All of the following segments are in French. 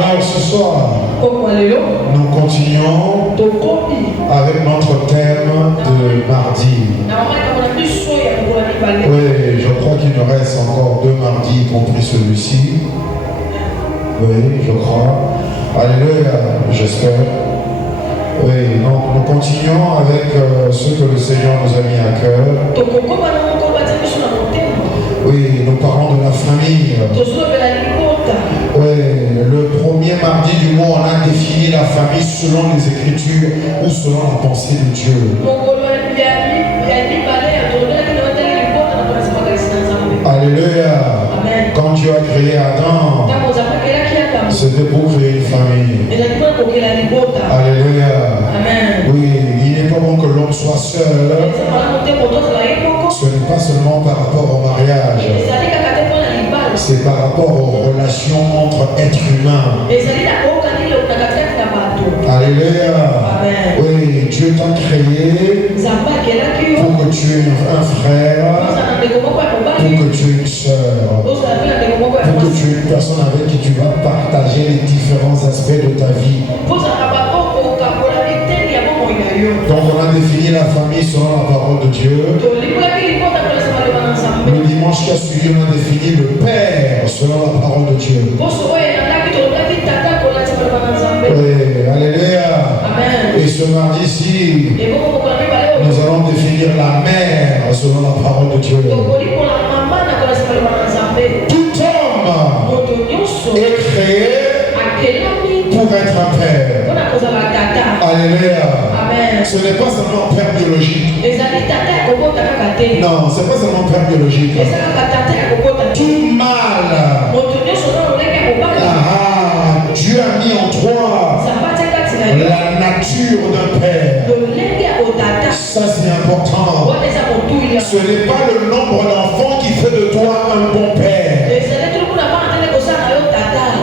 Alors ce soir, nous continuons avec notre thème de mardi. Oui, je crois qu'il nous reste encore 2 mardis, y compris celui-ci. Oui, je crois. Alléluia, j'espère. Oui, donc nous continuons avec ce que le Seigneur nous a mis à cœur. Oui, nous parlons de la famille. Oui, le premier mardi du mois, on a défini la famille selon les Écritures ou selon la pensée de Dieu. Alléluia. Quand Dieu a créé Adam, c'était pour créer une famille. Alléluia. Oui, il n'est pas bon que l'homme soit seul. Ce n'est pas seulement par rapport au mariage. C'est par rapport aux relations entre êtres humains. Alléluia. Oui, Dieu t'a créé pour que tu aies un frère, pour que tu aies une soeur, pour que tu aies une personne avec qui tu vas partager les différents aspects de ta vie. Donc on a défini la famille selon la parole de Dieu. Le dimanche qui a suivi, on a défini le Père selon la parole de Dieu. Oui, alléluia. Et ce mardi-ci, nous allons définir la mère selon la parole de Dieu. Tout homme est créé pour être un père. Alléluia. Ce n'est pas seulement un père biologique. Non, ce n'est pas seulement un père biologique. Tout mâle. Dieu a mis en toi la nature d'un père. Ça c'est important. Ce n'est pas le nombre d'enfants qui fait de toi un bon père.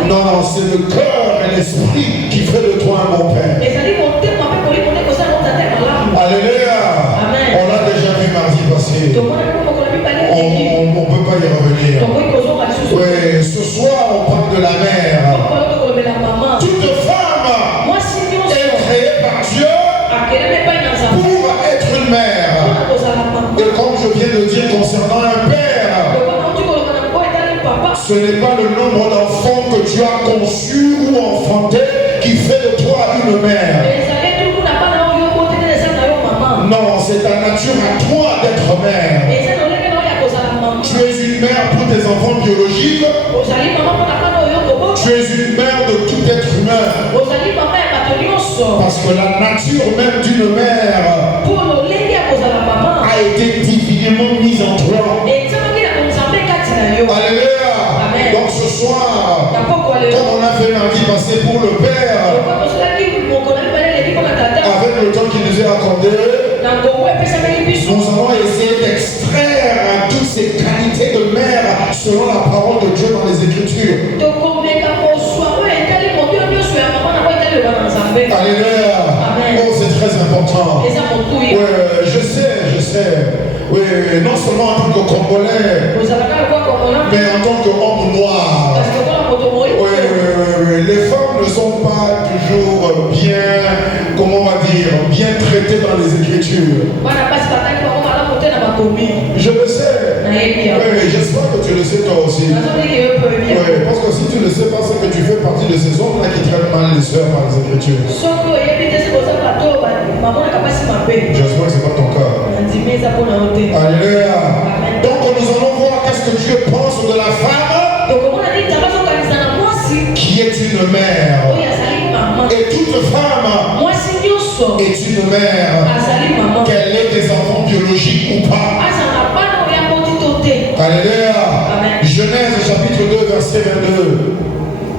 Non, c'est le cœur et l'esprit qui fait de toi un bon père. Alléluia. On l'a déjà vu mardi passé. On ne peut pas y revenir. Oui, ce soir on parle de la mère. Toute femme est créée par Dieu pour être une mère. Et comme je viens de dire concernant un père, ce n'est pas le nombre d'enfants que tu as conçus ou enfantés qui fait de toi une mère. Non, c'est ta nature à toi d'être mère. Tu es une mère pour tes enfants biologiques. Tu es une mère de tout être humain. Parce que la nature même d'une mère a été divinement mise en toi. Alléluia. Donc ce soir, comme on a fait mardi passé pour le Père, avec le temps qui nous est accordé, nous allons essayer d'extraire toutes ces qualités de mère selon la parole de Dieu dans les Écritures. Alléluia. Oh, c'est très important. Oui, je sais. Oui, non seulement en tant que Congolais, mais en tant qu'homme noir. Oui, les femmes ne sont pas toujours bien, comment on va dire, bien traitées dans les Écritures. Je le sais. Oui, j'espère que tu le sais toi aussi. Oui, parce que si tu ne le sais pas, c'est que tu fais partie de ces hommes-là qui traitent mal les sœurs par les Écritures. J'espère que ce n'est pas ton cas. Alléluia. Donc nous allons voir qu'est-ce que Dieu pense de la femme qui est une mère. Et toute femme est une mère, qu'elle ait des enfants biologiques ou pas. Alléluia. Genèse chapitre 2 verset 22.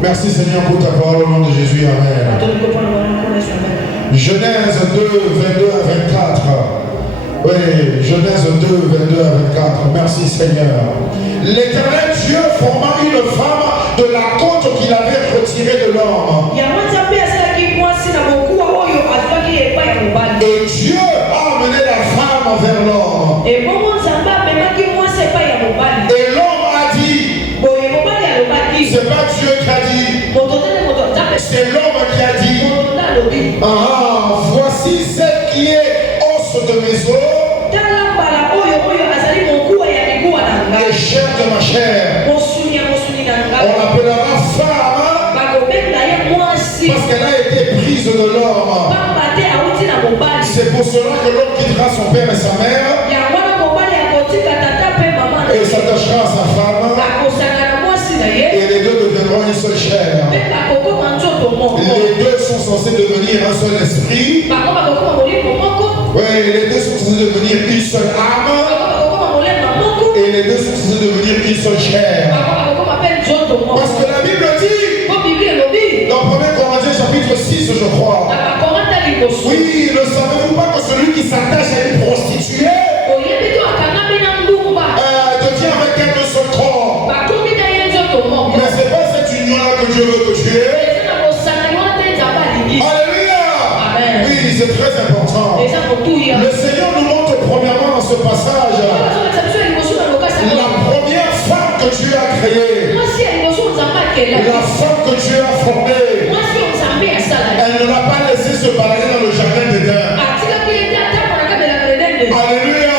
Merci Seigneur pour ta parole au nom de Jésus. Amen. Genèse 2 22 à 24. Oui, Genèse 2 22 à 24. Merci Seigneur. L'Éternel Dieu forma une femme de la côte qu'il avait retirée de l'homme. Et Dieu a amené la femme vers l'homme. Et l'homme a dit, c'est pas Dieu qui a dit, C'est l'homme qui a dit, voici celle qui est os de mes os et chair de ma chair. On l'appellera femme parce qu'elle a été prise de l'homme. C'est pour cela que l'homme quittera son père et sa mère et s'attachera à sa femme et les deux deviendront une seule chair. Les deux sont censés devenir un seul esprit. Oui, les deux sont censés devenir une seule âme. Et les deux sont censés devenir une seule chair. Parce que la Bible dit, dans 1 Corinthiens chapitre 6, je crois. Oui, ne savez-vous pas que celui qui s'attache à une prostituée devient avec elle un seul corps? Mais c'est pas cette union-là que Dieu veut que tu aies. Alléluia. Oui, c'est très important. Le Seigneur nous montre premièrement dans ce passage la première femme que Dieu a créée, la femme que Dieu a formée. Elle ne l'a pas laissé se balader dans le jardin d'Éden. Alléluia.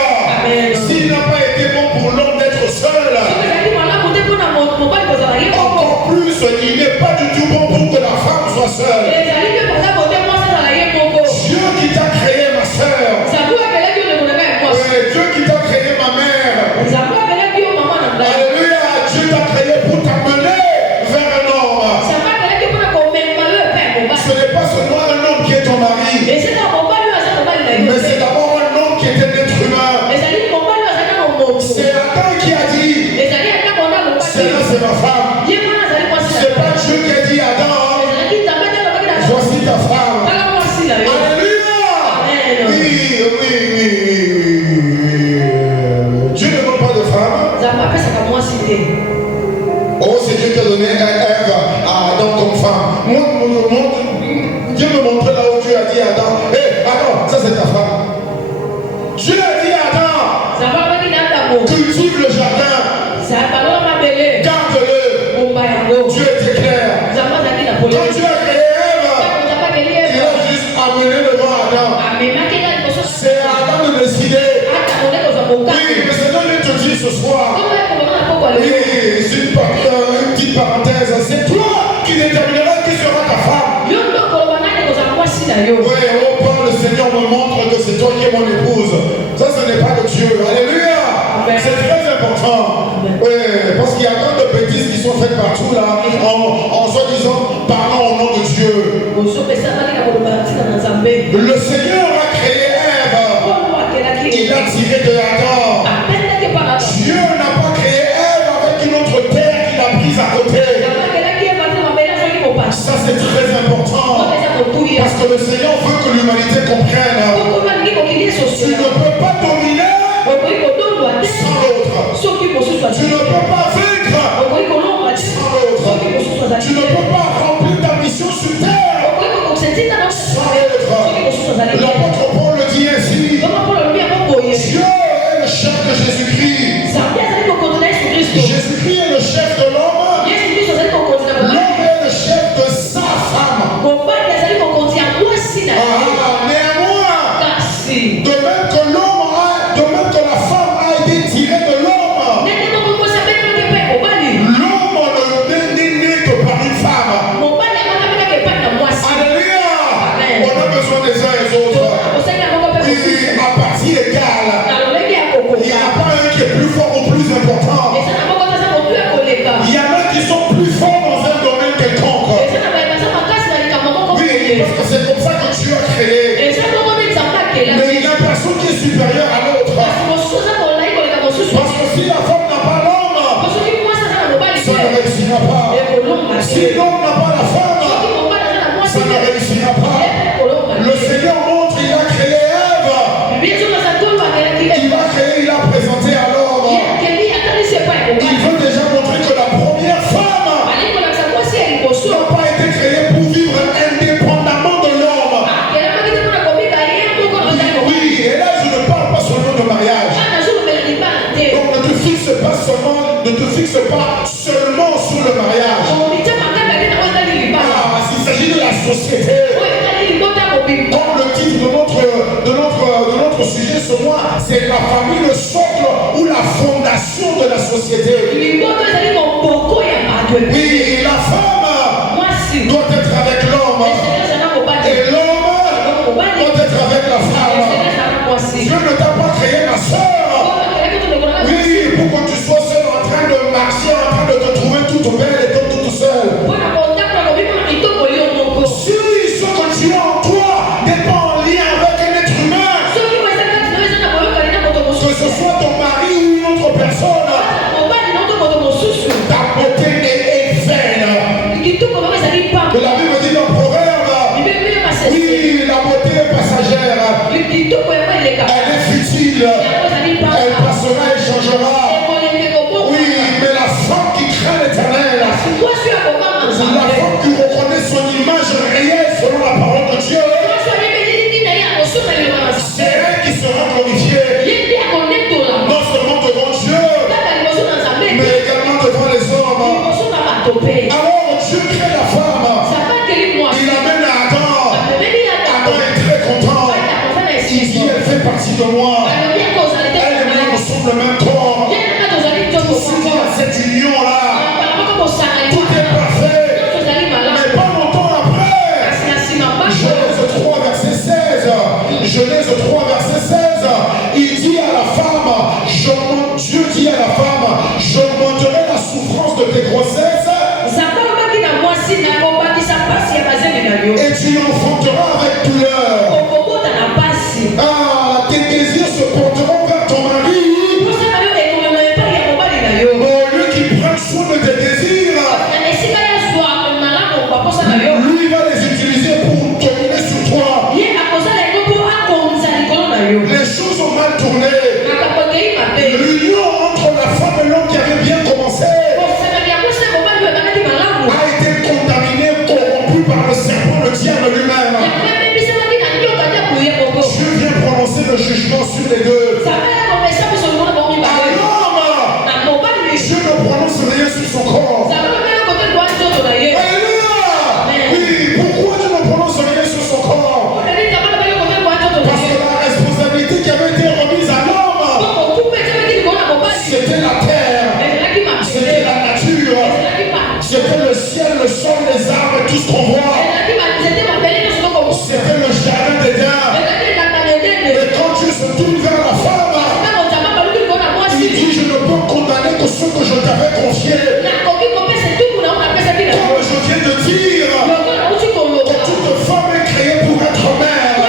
S'il n'a pas été bon pour l'homme d'être seul, encore plus, il n'est pas du tout bon pour que la femme soit seule. Dieu qui t'a créé, ma soeur. Dieu qui t'a créé, ma mère. Alléluia. Dieu t'a créé pour t'amener vers un homme. Ce n'est pas seulement un homme qui est ton mari, mais c'est d'abord un homme qui est un être humain. C'est Adam qui a dit, celle-là c'est ma femme. C'est pas Dieu qui a dit, Adam, voici ta femme. Alléluia. Oui. Dieu ne donne pas de femme. Oh, c'est Dieu qui a donné Ève à Adam comme femme. Dieu me montrait là où Dieu a dit à Adam, hé Adam, ça c'est ta femme. Dieu a dit à Adam, cultive le jardin, garde-le. Dieu était clair. Quand Dieu a créé Ève, il a juste amené devant Adam. C'est à Adam de décider. Oui, mais c'est donné te dire ce soir. Oui, c'est une petite parenthèse. C'est toi qui détermineras qui sera ta femme. Oui, oh, le Seigneur me montre que c'est toi qui es mon épouse. Ça, ce n'est pas de Dieu. Alléluia. C'est très important. Oui, parce qu'il y a tant de bêtises qui sont faites partout là, en soi-disant parlant au nom de Dieu. Le Seigneur a créé Ève. Il a tiré de Adam. Dieu n'a pas créé Ève avec une autre terre qu'il a prise à côté. Ça c'est très important. Parce que le Seigneur veut que l'humanité comprenne. Tu ne peux pas dominer sans l'autre. Tu ne peux pas vaincre sans l'autre. Tu ne peux pas remplir ta mission sur terre sans l'autre. L'apôtre Paul le dit ainsi. Dieu est le chef de Jésus-Christ. Jésus-Christ est le chef de l'homme. L'homme est le chef de sa femme. Néanmoins, société. Oui, la femme doit être avec l'homme. Et l'homme doit être avec la femme. Dieu ne t'a pas créé, ma soeur. Oui, pour que tu sois seul en train de marcher, en train de te trouver toute belle et toute seule. Si ce que tu as en toi n'est pas en lien avec un être humain, que ce soit ton mari ou une autre personne, ta beauté est vaine. Que la Bible dit dans Proverbe, oui, la beauté est passagère, elle est futile, elle passera et changera. Oui, mais la femme qui craint l'Éternel, la femme qui reconnaît son image réelle selon la parole de Dieu, c'est elle qui sera glorifiée, non seulement devant Dieu, mais également devant les hommes. Alors Dieu crée la femme, il amène à Adam. Adam est très content, il dit elle fait partie de moi, elle et moi nous sommes le même corps. Tout cette union là, tout est parfait, mais pas longtemps après, Genèse 3 verset 16, Genèse 3 verset 16, il dit à la femme, Dieu dit à la femme, j'augmenterai la souffrance de tes grossesses et tu enfanteras avec douleur. Ah, tes désirs se porteront vers ton mari. Au lieu qu'il prenne soin de tes désirs, lui va les utiliser pour dominer sur toi. Les choses ont mal tourné. L'union entre la femme et l'homme qui avait bien commencé a été contaminée, corrompue par le serpent, le diable lui-même. Dieu vient prononcer le jugement sur les deux. À l'homme, Dieu ne prononce rien sur son corps. Alléluia. Oui, pourquoi Dieu ne prononce rien sur son corps? Parce que la responsabilité qui avait été remise à l'homme, c'était la terre, c'était la nature, c'était le ciel, le sol, les arbres et tout ce qu'on voit. C'était le jardin d'Éden. Mais quand Dieu se tourne vers la femme, il dit je ne peux condamner que ce que je t'avais confié. Comme je viens de dire, que toute femme est créée pour être mère.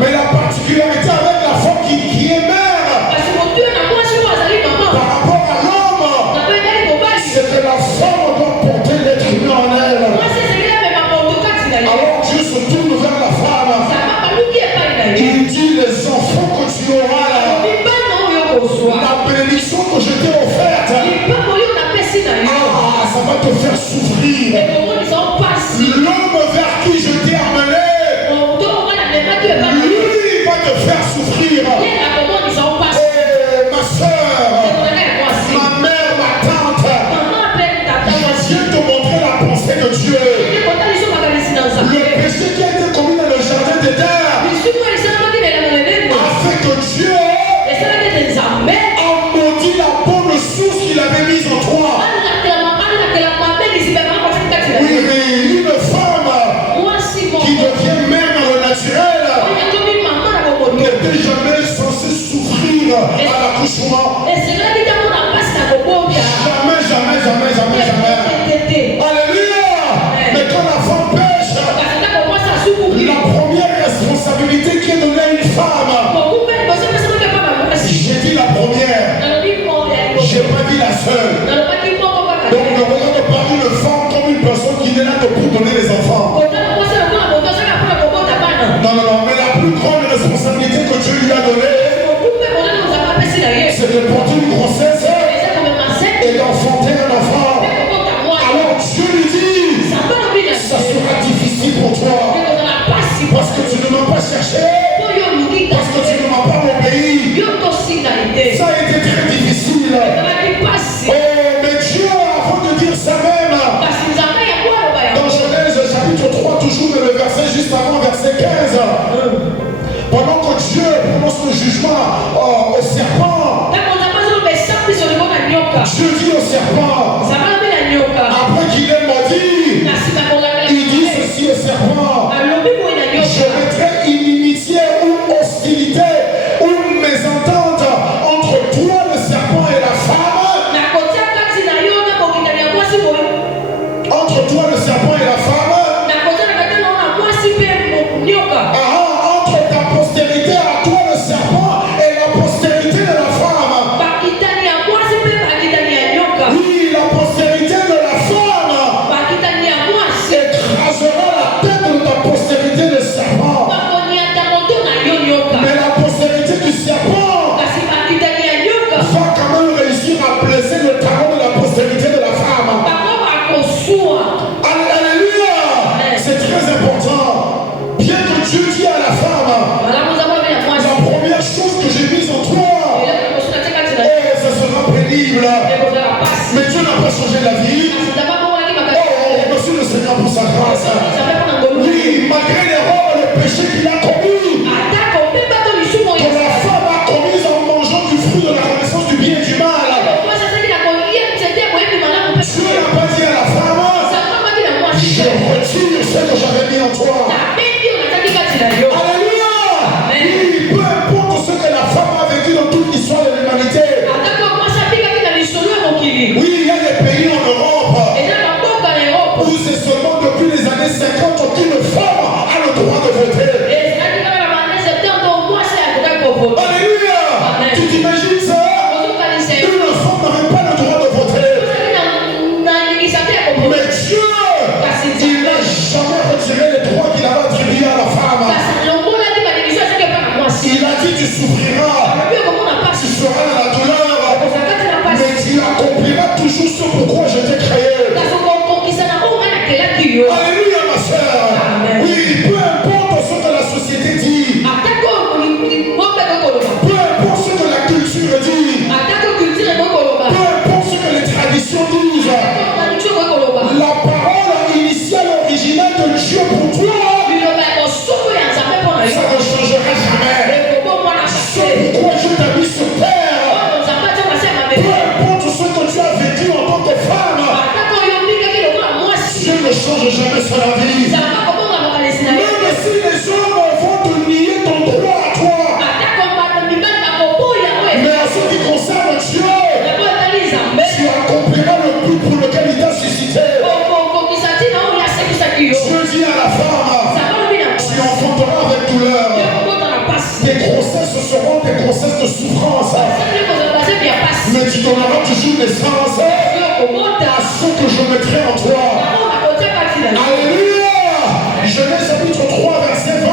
Mais la particularité avec la femme qui est mère par rapport à l'homme, c'est que la femme doit porter l'être humain en elle. Alors Dieu se tourne vers la femme. Il dit les enfants que tu auras là, la bénédiction que je t'ai offerte, ça va te faire souffrir. L'homme vers qui je t'ai amené, lui va te faire souffrir. Ma soeur, ma mère, ma tante, je viens te montrer la pensée de Dieu. Le péché qui a été commis dans le jardin d'Éden a fait que Dieu a maudit la bonne source qu'il avait mise en toi. Oui, mais une femme qui devient mère dans le naturel n'était jamais censée souffrir à l'accouchement. Jamais. Alléluia. Mais quand la femme pêche, la première responsabilité qui est donnée à une femme, j'ai dit la première, j'ai pas dit la seule. Donc ne regarde pas une femme comme une personne qui est là pour donner les enfants. Non, mais la plus grande responsabilité que Dieu lui a donnée, c'est de porter une grossesse Alléluia. C'est très important. Bien que Dieu dit à la femme, la première chose que j'ai mise en toi, ça sera pénible. Mais Dieu n'a pas changé la vie. Oh, merci le Seigneur pour sa grâce. Oui, malgré l'erreur et le péché qu'il a commis, que la femme a commis en mangeant du fruit de la connaissance du bien et du mal. Dieu n'a pas dit à la femme, je retire ce que j'avais mis en toi. Alléluia. Oui, peu importe ce que la femme a vécu dans toute l'histoire de l'humanité. Oui, il y a des pays en Europe où c'est seulement depuis les années 50 qu'une femme a le droit de voter. Alléluia. Tu t'imagines ça? Une femme n'avait pas le droit de voter. Mais Dieu, il n'a jamais retiré les droits qu'il avait attribués à la femme. Il a dit tu souffriras, tu seras dans la douleur, mais tu accompliras toujours ce pourquoi je t'ai créé. Alléluia ma soeur. Oui, peu importe ce que la société dit, peu importe ce que la culture dit, peu importe ce que les traditions disent, la parole initiale originale de Dieu pour toi, ça ne changera jamais. C'est pourquoi Dieu t'a mis sur terre. Peu importe ce que tu as vécu en tant que femme, Dieu ne change jamais sur la vie. Même si les hommes vont te nier ton droit à toi, mais en ce qui concerne Dieu, tu accompliras le but pour lequel il t'a suscité. Dieu dit à la femme, tu enfanteras avec douleur. Tes grossesses seront des grossesses de souffrance. Mais tu donneras toujours naissance à ce que je mettrai en toi. Alléluia. Genèse chapitre 3 verset 20.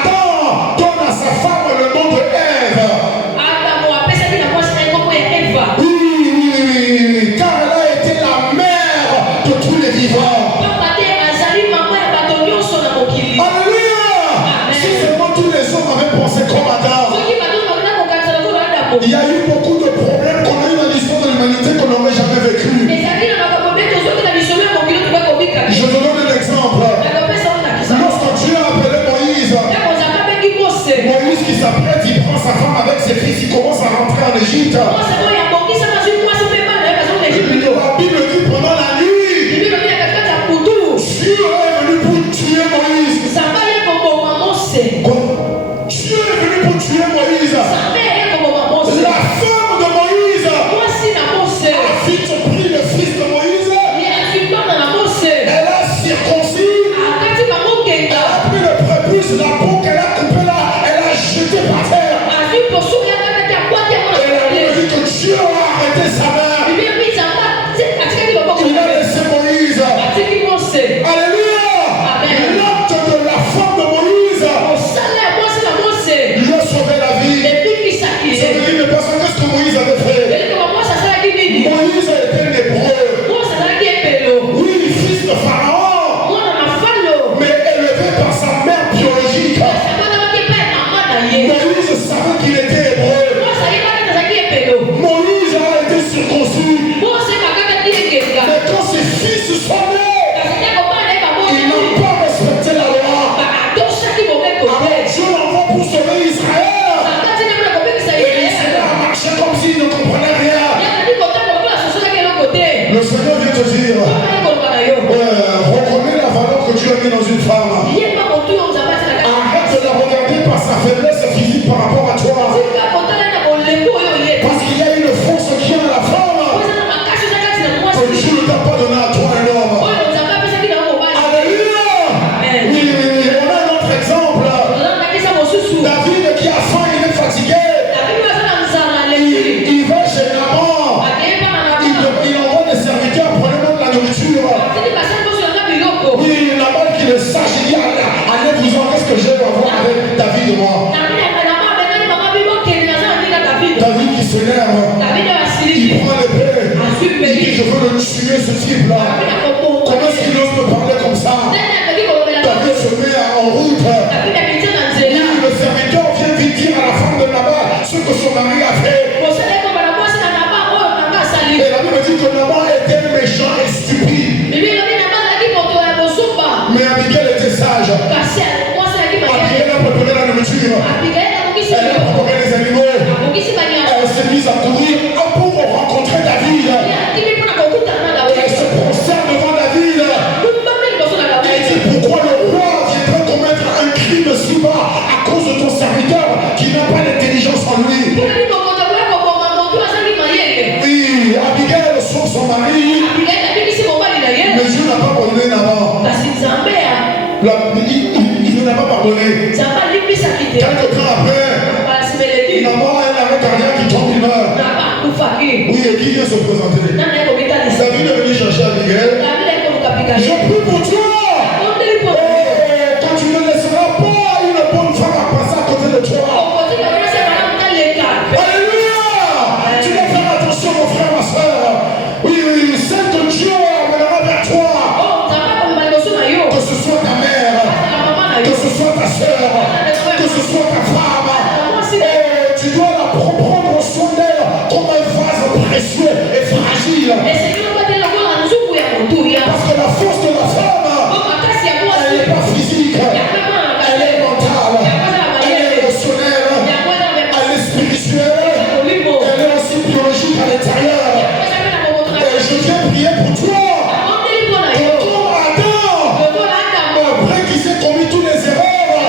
Adam donne à sa femme le nom de Ève. Oui, car elle a été la mère de tous les vivants. Alléluia. Si seulement tous les hommes avaient pensé comme Adam, il y a eu beaucoup de problèmes qu'on a eu dans l'histoire de l'humanité qu'on n'aurait jamais vécu. Je te donne un exemple. Lorsque Dieu a appelé Moïse, Moïse qui s'apprête, il prend sa femme avec ses fils, il commence à rentrer en Égypte. La Bible dit pendant la nuit, Dieu est venu pour tuer Moïse. Dieu est venu pour tuer Moïse. La femme de Moïse a vite pris le fils de Moïse. Elle a circoncis. Elle a pris le prépuce, la peau qu'elle a coupée là, elle a jeté par terre. Elle a dit que Dieu a arrêté sa mère. Il a laissé Moïse. Alléluia. L'acte de la femme de Moïse lui a sauvé la vie. Ça veut dire, mais parce que qu'est-ce que Moïse avait fait? Moïse était un hébreu. Oui, fils de Pharaon. Mais élevé par sa mère biologique. Moïse savait qu'il était hébreu. Moïse a été circoncis. Mais quand ses fils sont nés, ils n'ont pas respecté la loi. Alors Dieu l'envoie pour sauver Israël. Et Israël a marché comme s'il ne comprenait rien. Le Seigneur vient te dire, reconnais la valeur que Dieu a mis dans une femme. Arrête de la regarder par sa faiblesse physique par rapport à toi. Parce qu'il y a une force qui est à la femme que Dieu ne t'a pas donné à toi un homme. Alléluia. Oui, on a un autre exemple. David qui a faim, il est fatigué. Il va chez Laban. Il envoie des serviteurs pour lui donner la nourriture. Oui, Laban qui le sache, il dit allez-vous-en, qu'est-ce que j'ai à voir avec David et moi? David qui s'énerve, il prend l'épée, il dit je veux le tuer ce type-là. Comme Dieu n'a pas pardonné d'abord. Il ne l'a pas pardonné. Quelques temps après, Naman a un arrêt cardiaque qui tombe, il meurt. Oui, et qui vient se présenter? David est venu chercher Abigail. Je prie pour toi. Quand tu ne laisseras pas une bonne femme à passer à côté de toi. Alléluia. Tu dois faire attention, mon frère, ma soeur. Oui, celle de Dieu amènera vers toi. Que ce soit ta mère, que ce soit ta soeur, que ce soit ta femme. Tu dois la prendre soin d'elle comme un vase précieux et fragile. Parce que la force de la femme, elle n'est pas physique, elle est mentale, elle est émotionnelle, elle est spirituelle, elle est aussi biologique à l'intérieur. Et je viens prier pour toi. Après qu'il s'est commis toutes les erreurs,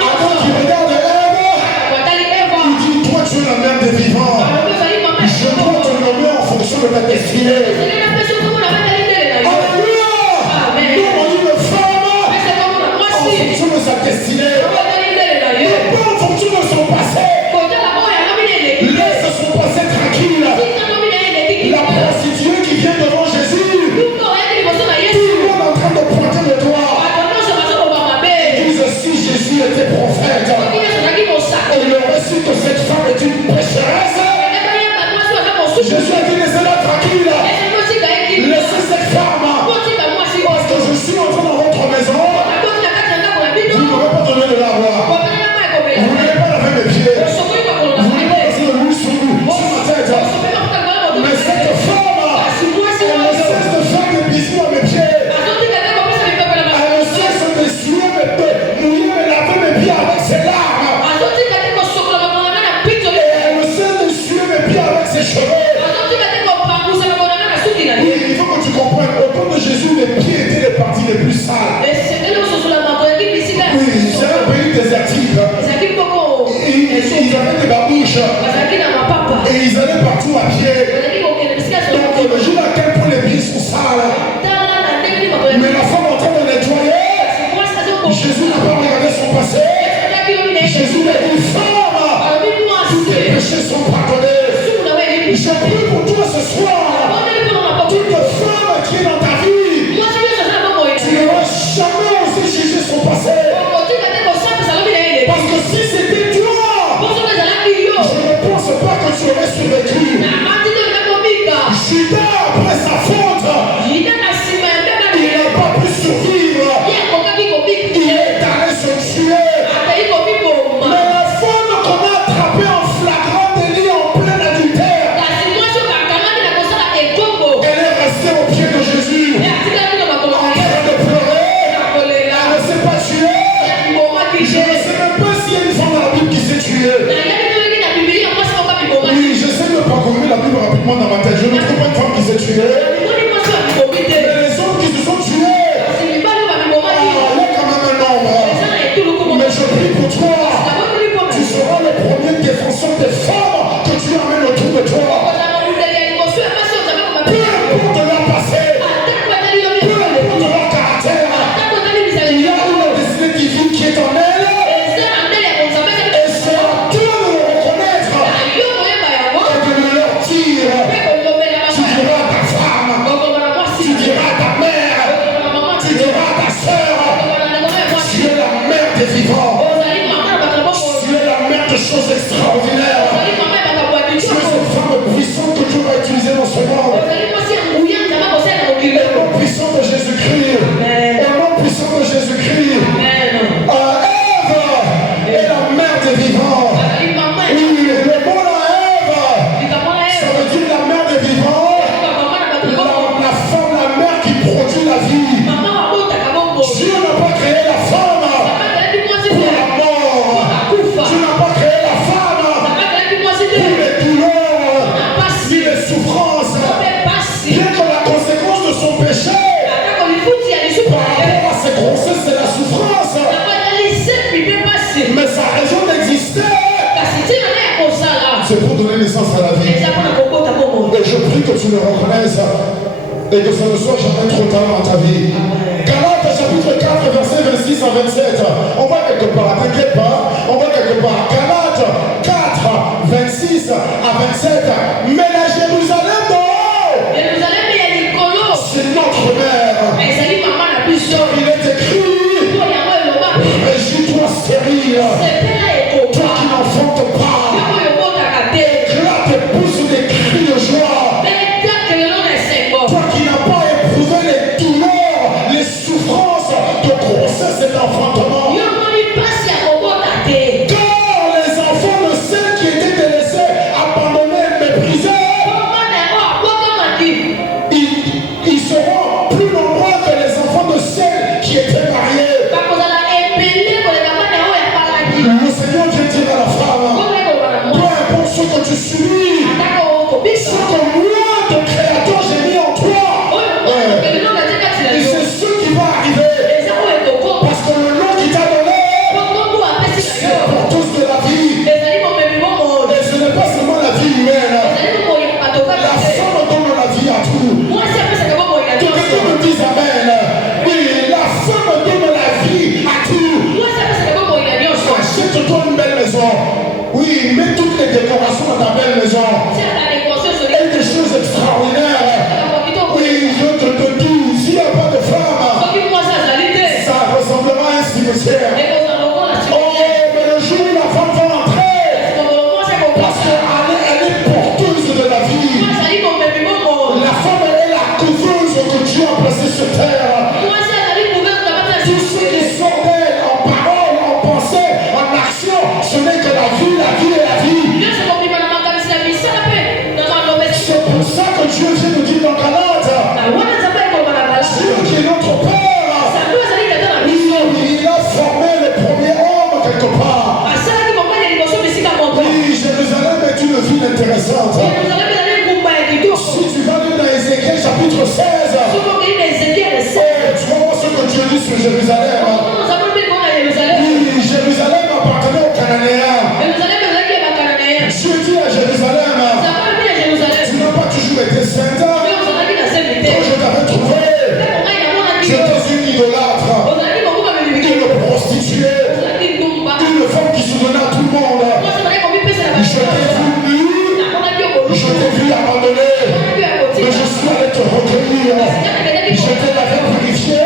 avant qu'il regarde Ève, il dit, toi tu es la mère des vivants. Je dois te nommer en fonction de ta destinée. Sa destinée, pas en fonction de son passé. Laisse son passé tranquille. La prostituée qui vient devant Jésus, tout le monde en train de pointer le doigt. Ils disent, si Jésus était prophète, il aurait su que cette femme est une pécheresse. Jésus a dit, laissez-la tranquille. Laissez cette femme, parce que je suis entré dans votre maison. Vous ne pouvez pas donner de la voix. Vous n'allez pas laver mes pieds. Vous n'allez pas passer de l'huile sur ma tête. Mais cette femme, elle ne cesse de faire des bisous à mes pieds. Elle ne cesse d'essuyer mes pieds, mouiller et laver mes pieds avec ses larmes. Et elle ne cesse d'essuyer mes pieds avec ses cheveux. Oui, il faut que tu comprennes. Au temps de Jésus, les pieds étaient les parties les plus sales. Oui, c'est un pays désertique. Ils avaient des babouches. Et ils allaient partout à pied. Donc imagine à quel point les pieds sont sales. Mais la femme en train de nettoyer. Jésus n'a pas regardé son passé. Jésus a dit, femme, tous tes péchés sont pardonnés. Je prie pour toi ce soir. Toute femme qui est dans ta vie, tu ne vas jamais oser juger son passé. Parce que si c'était toi, je ne pense pas que tu aurais survécu. Judas, après sa faute, il n'a pas pu survivre. Il est allé se tuer. Mais la femme qu'on a attrapée en flagrant délit en plein adultère, elle est restée au pied de Jésus, en train de pleurer. Elle ne s'est pas tuée. Je ne sais même pas s'il y a une femme dans la Bible qui s'est tuée. Oui, j'essaie de parcourir la Bible rapidement dans ma tête. Je ne trouve pas une femme qui s'est tuée. Mais les autres qui se sont tués, il y a quand même un nombre. Mais je prie pour toi. Tu seras le premier défenseur des femmes que tu amènes autour de toi. Peu importe leur passé, peu importe leur caractère, il y a une destinée divine qui est en elle. Et c'est à toi de le reconnaître et de le leur dire. Tu diras à ta femme, tu diras à ta mère, tu diras à ta soeur, tu es la mère des vivants. Tu es la mère de choses extraordinaires. Tu es cette femme puissante que Dieu va utiliser dans ce monde. Au nom puissant de Jésus-Christ. Au nom puissant de Jésus-Christ. Ève est la mère des vivants. Oui, le mot là, Ève, ça veut dire la mère des vivants. La femme, la mère qui produit la vie. Dieu n'a pas créé la femme pour la mort. Dieu n'a pas créé la femme pour les douleurs ni les souffrances. Bien que la conséquence de son péché par rapport à ses grossesses, c'est la souffrance. Mais sa raison d'exister, c'est pour donner naissance à la vie. Et je prie que tu le reconnaisses. Et que ça ne soit jamais trop tard dans ta vie. Galates chapitre 4, verset 26 à 27. On va quelque part, t'inquiète pas. On va quelque part. Galates 4, 26 à 27. Mais la Jérusalem dehors, c'est notre mère. Il est écrit, réjouis-toi stérile, toi qui n'enfantes pas, éclate et pousse des cris de joie. Toi qui n'as pas éprouvé les douleurs, les souffrances de grossesse et d'enfantement. Car les enfants de celles qui étaient délaissés, abandonnés, méprisés, ils seront plus nombreux que les enfants de celles qui étaient mariées. Le Seigneur vient dire à la femme, peu importe ce que tu subis, ce que moi, ton Créateur, j'ai mis en toi, c'est ce qui va arriver. Parce que le nom qui t'a donné, c'est pour tous de la vie. Et ce n'est pas seulement la vie humaine. La femme donne la vie à tout. Que quelqu'un me dise amen. Oui, la femme donne la vie à tout. Achète-toi une belle maison. Oui, mets toutes les décorations dans ta belle maison. Et des choses extraordinaires. Oui, je te dis, s'il n'y a pas de femme, ça ressemblera à un cimetière. Oh, mais le jour où la femme va entrer, parce qu'elle est porteuse de la vie. La femme, elle est la couveuse que Dieu a placée sur terre. Tout ce qui sort d'elle en parole, en pensée, en action, ce n'est que la vie et la vie. C'est pour ça que Dieu vient nous dire dans Galates, Dieu qui est notre Père, il a formé le premier homme quelque part. Oui, Jérusalem est une ville intéressante. Si tu vas lire dans Ézéchiel chapitre 16, tu vas voir ce que Dieu dit sur Jérusalem. Oui, Jérusalem appartenait aux Cananéens. Dieu dit à Jérusalem, tu n'as pas toujours été sainte. Quand je t'avais trouvé, tu étais une idolâtre, une prostituée, une femme qui se donnait à tout le monde. Je t'ai vu nue, je t'ai vu abandonnée, mais je suis allé te recueillir. Je t'ai lavé purifié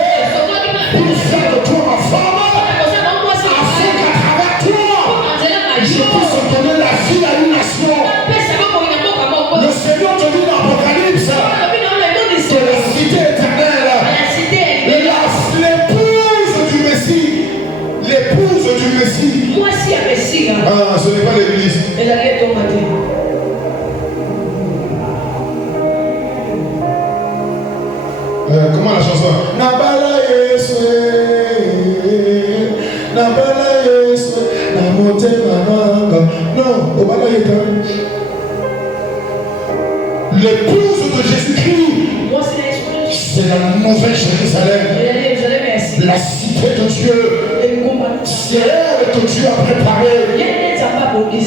pour faire de toi ma femme, afin qu'à travers toi, je puisse donner la vie à une nation. Le Seigneur te dit dans l'Apocalypse, que la cité éternelle, l'épouse du Messie, ah, ce n'est pas l'église. Comment la chanson? Nabala Yesu, Nabala Yesu, Namote Mananga. Non, Obala Yesu. L'épouse de Jésus-Christ, c'est la nouvelle Jérusalem, la cité de Dieu. C'est elle que Dieu a préparée.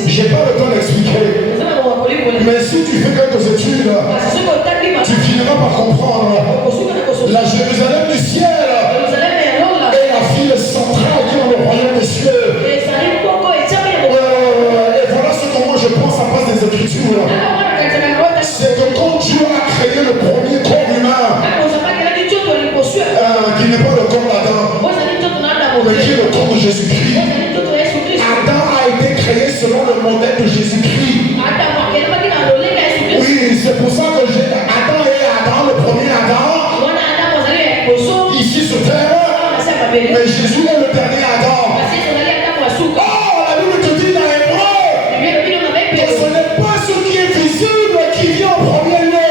J'ai pas le temps d'expliquer. Mais si tu fais quelques études, tu finiras par comprendre. La Jérusalem du ciel est la ville centrale qui est dans le royaume des cieux. Et voilà ce que moi je pense à base des Écritures. C'est que quand Dieu a créé le premier corps humain, qui n'est pas le corps d'Adam, mais qui est le corps de Jésus-Christ. Adam a été créé selon le modèle de Jésus-Christ. Oui, c'est pour ça que Adam et Adam, le premier Adam, ici sur terre, mais Jésus est le dernier Adam. Oh, la Bible te dit dans Hébreu que ce n'est pas ce qui est visible qui vient en premier lieu.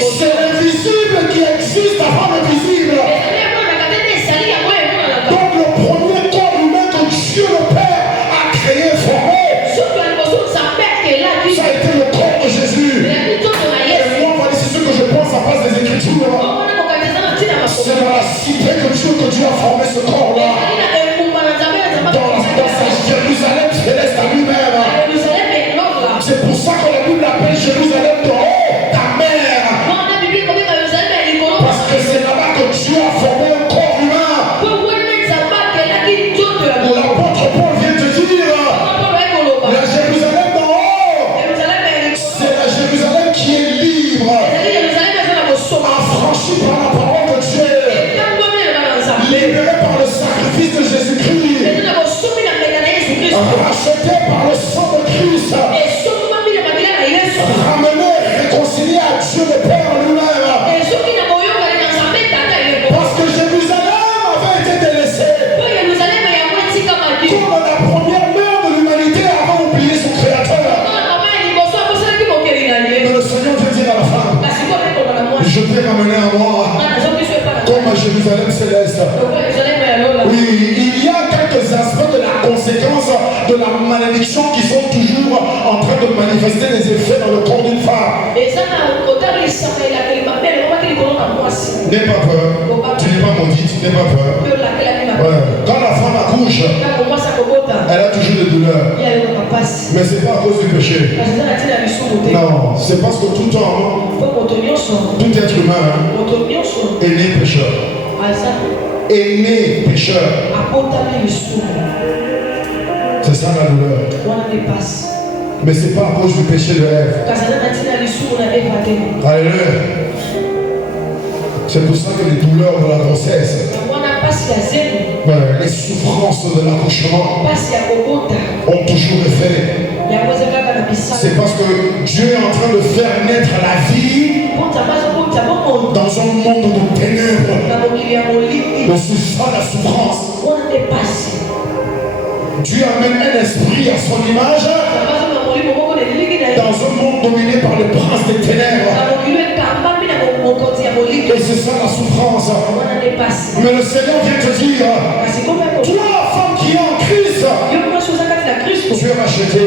C'est l'invisible qui existe avant le visible. Donc le premier corps humain que Dieu le Père a créé, formé, ça a été le corps de Jésus. Et moi, voilà, c'est ce que je pense à base des Écritures. C'est dans la cité que Dieu a formé ce corps-là. Dans sa Jérusalem céleste à lui-même. C'est pour ça que la Bible appelle Jérusalem de haut ta mère. racheté par le sang de Christ, ramené, réconcilié à Dieu le Père lui-même. Parce que Jérusalem avait été délaissée. Comme la première mère de l'humanité avait oublié son Créateur. Mais le Seigneur veut dire à la femme, je t'ai ramené à moi comme à Jérusalem céleste. Oui, il y a quelques aspects de la conséquence de la malédiction qui sont toujours en train de manifester les effets dans le corps d'une femme. N'aie pas peur. Tu n'es pas maudite, n'aie pas peur. Ouais. Quand la femme accouche, elle a toujours des douleurs. Mais ce n'est pas à cause du péché. Non, c'est parce que tout homme, tout être humain est né pécheur. Est né pécheur. C'est ça la douleur. Mais ce n'est pas à cause du péché de Ève. Alléluia. C'est pour ça que les douleurs de la grossesse, les souffrances de l'accouchement ont toujours effet. C'est parce que Dieu est en train de faire naître la vie dans un monde de ténèbres, de souffrance, la souffrance. Dieu amène un esprit à son image dans un monde dominé par le prince des ténèbres. Et c'est ça la souffrance. Mais le Seigneur vient te dire, toi, femme qui est en Christ, tu es racheté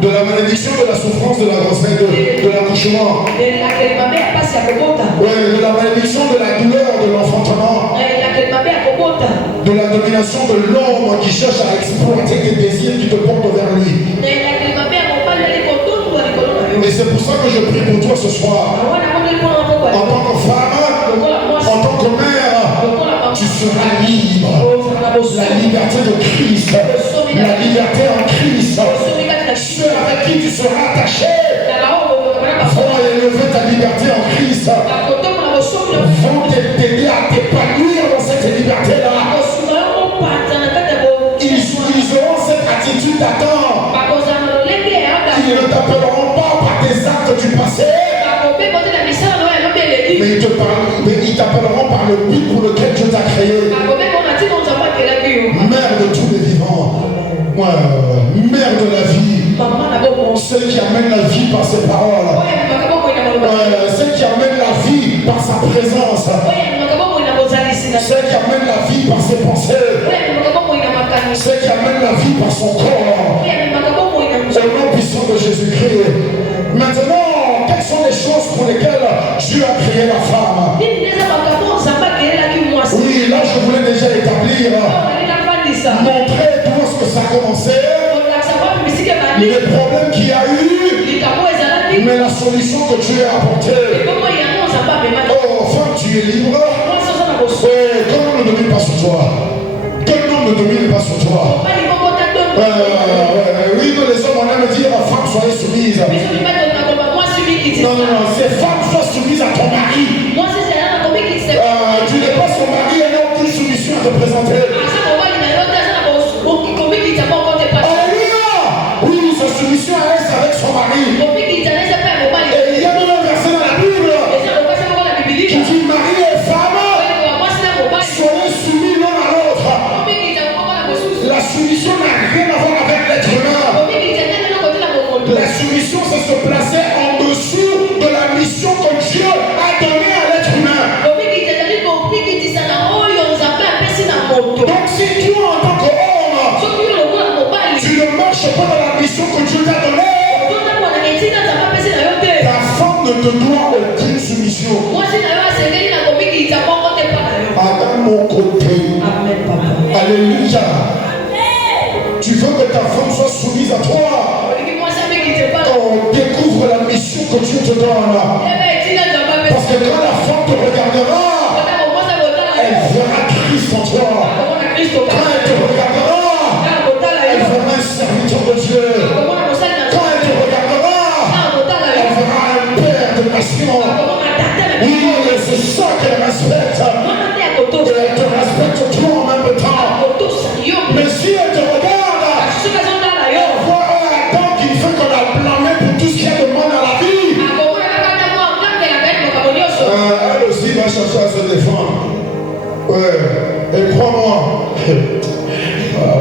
de la malédiction, de la souffrance, de la grossesse, de l'accouchement. Oui, de la malédiction, de la douleur, de l'enfantement. De la domination de l'homme qui cherche à exploiter tes désirs qui te portent vers lui. Et c'est pour ça que je prie pour toi ce soir. En tant que femme, en tant que mère, tu seras libre. La liberté de Christ, la liberté en Christ. Ceux avec qui tu seras attaché vont élever ta liberté en Christ. Vont t'aider à t'épanouir dans cette liberté-là. Ils auront cette attitude d'attente. Ils ne t'appelleront pas par tes actes du passé, mais ils t'appelleront par le but pour lequel Dieu t'a créé. Mère de tous les vivants, mère de la vie, celle qui amène la vie par ses paroles, celle qui amène la vie par sa présence, celle qui amène la vie par ses pensées, celle qui amène la vie par son corps. Au nom puissant de Jésus-Christ. Maintenant, quelles sont les choses pour lesquelles Dieu a créé la femme? Oui, là je voulais déjà établir, montrer d'où est-ce que ça a commencé, les problèmes qu'il y a eu, mais la solution que Dieu a apportée. Oh, femme, tu es libre. Que l'homme ne domine pas sur toi. Que l'homme ne domine pas sur toi. Oui, que les hommes, on aime dire, femme, soyez soumise. Non, c'est femme, sois soumise à ton mari. Tu n'es pas son mari, elle n'a aucune soumission à te présenter. Alléluia. Oui, sa soumission à elle, c'est avec son mari. Et il y a même un verset dans la Bible qui dit, mari et femme, soyez soumis l'un à l'autre. La soumission n'a rien à voir avec l'être humain. La soumission, c'est se placer en dessous de la mission que Dieu a donnée à l'être humain. Donc si toi, en tant qu'homme, tu ne marches pas dans la mission que Dieu t'a donnée, ta femme ne te doit aucune soumission. À mon côté. Alléluia. Tu veux que ta femme soit soumise à toi. Découvre la mission que Dieu te donne. Parce que quand la femme te regardera, elle verra Christ en toi. Quand elle te regardera, elle verra un serviteur de Dieu. Quand elle te regardera, elle verra un père de nation. Oui, c'est ça qu'elle respecte. Et elle te respecte toi en même temps. Mais si elle te regarde Ouais, et crois-moi,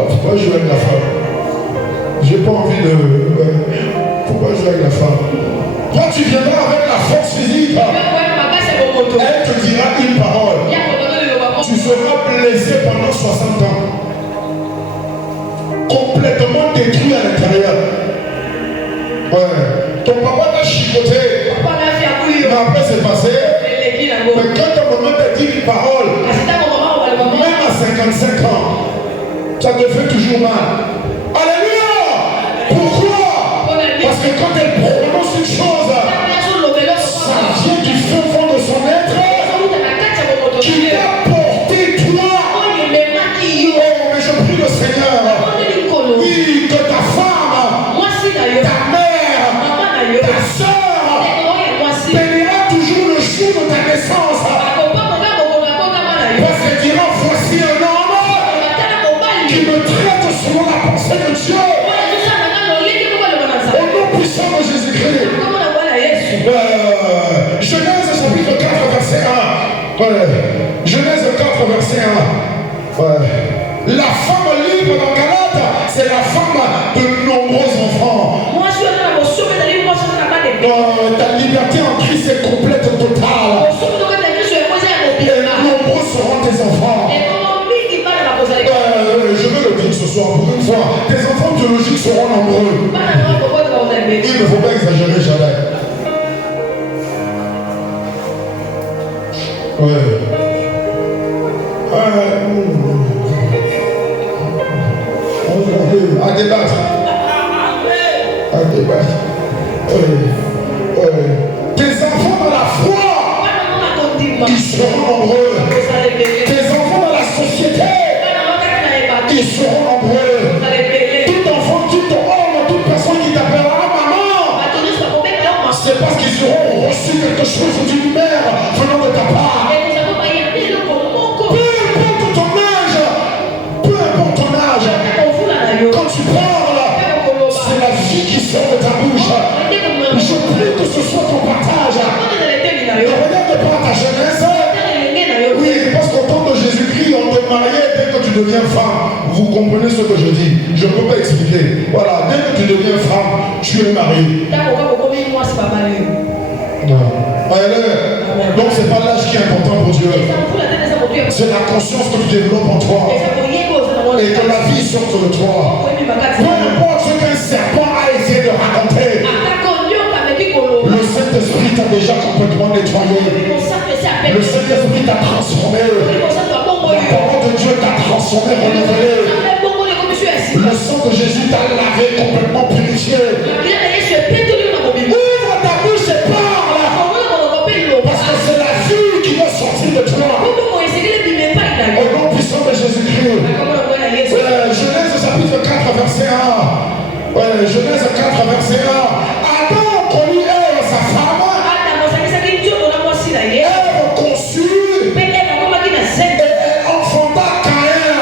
pourquoi jouer avec la femme? J'ai pas envie de... Pourquoi jouer avec la femme? Quand tu viendras avec la force physique, elle te dira une parole. Tu seras blessé pendant 60 ans. Complètement détruit à l'intérieur. Ouais. Ton papa t'a chicoté. Mais après c'est passé. Mais quand ton maman t'a dit une parole, même à 55 ans, ça te fait toujours mal. Alléluia! Pourquoi? Parce que quand elle prononce une chose, ça vient du fond de son être qui t'a porté toi. Oh, mais je prie le Seigneur. Oui, que ta femme, ta mère, ta soeur bénira toujours le jour de ta naissance. Parce qu'elle dira, voici un homme qui me traite selon la pensée de Dieu. Au nom puissant de Jésus-Christ. Genèse chapitre 4 verset 1. Ouais. Genèse 4 verset 1. Ouais. La femme libre dans Galate, c'est la femme de nombreux enfants. Ta liberté en Christ est complète, totale. Et nombreux seront tes enfants. Je veux le dire ce soir pour une fois. Tes enfants biologiques seront nombreux. Il ne faut pas exagérer jamais. Ouais. À débattre. À débattre. Tes enfants dans la foi, ils seront nombreux. Tes enfants dans la société, ils seront nombreux. Tout enfant, tout homme, toute personne qui t'appellera maman, c'est parce qu'ils auront reçu quelque chose d'une mère venant de ta part. Peu importe ton âge, quand tu parles, c'est la vie qui sort de ta bouche. Je prie que ce soit ton partage. Ne regarde pas ta jeunesse. Oui, parce qu'au temps de Jésus-Christ, on te mariait dès que tu deviens femme. Vous comprenez ce que je dis? Je ne peux pas expliquer. Voilà, dès que tu deviens femme, tu es marié. Non. Donc c'est pas l'âge qui est important pour Dieu. C'est la conscience que tu développes en toi. Et que la vie sorte de toi. Peu importe ce qu'un serpent a essayé de raconter. Le Saint-Esprit t'a déjà complètement nettoyé. Le Saint-Esprit t'a transformé. La parole de Dieu t'a transformé, renouvelé. Le sang de Jésus t'a lavé, complètement purifié. Ouvre ta bouche et parle. Parce que c'est la vie qui doit sortir de toi. Au nom puissant de Jésus-Christ. Genèse chapitre 4 verset 1. Genèse 4 verset 1. Adam connut Ève sa femme. Ève conçut. Et elle enfanta Caïn.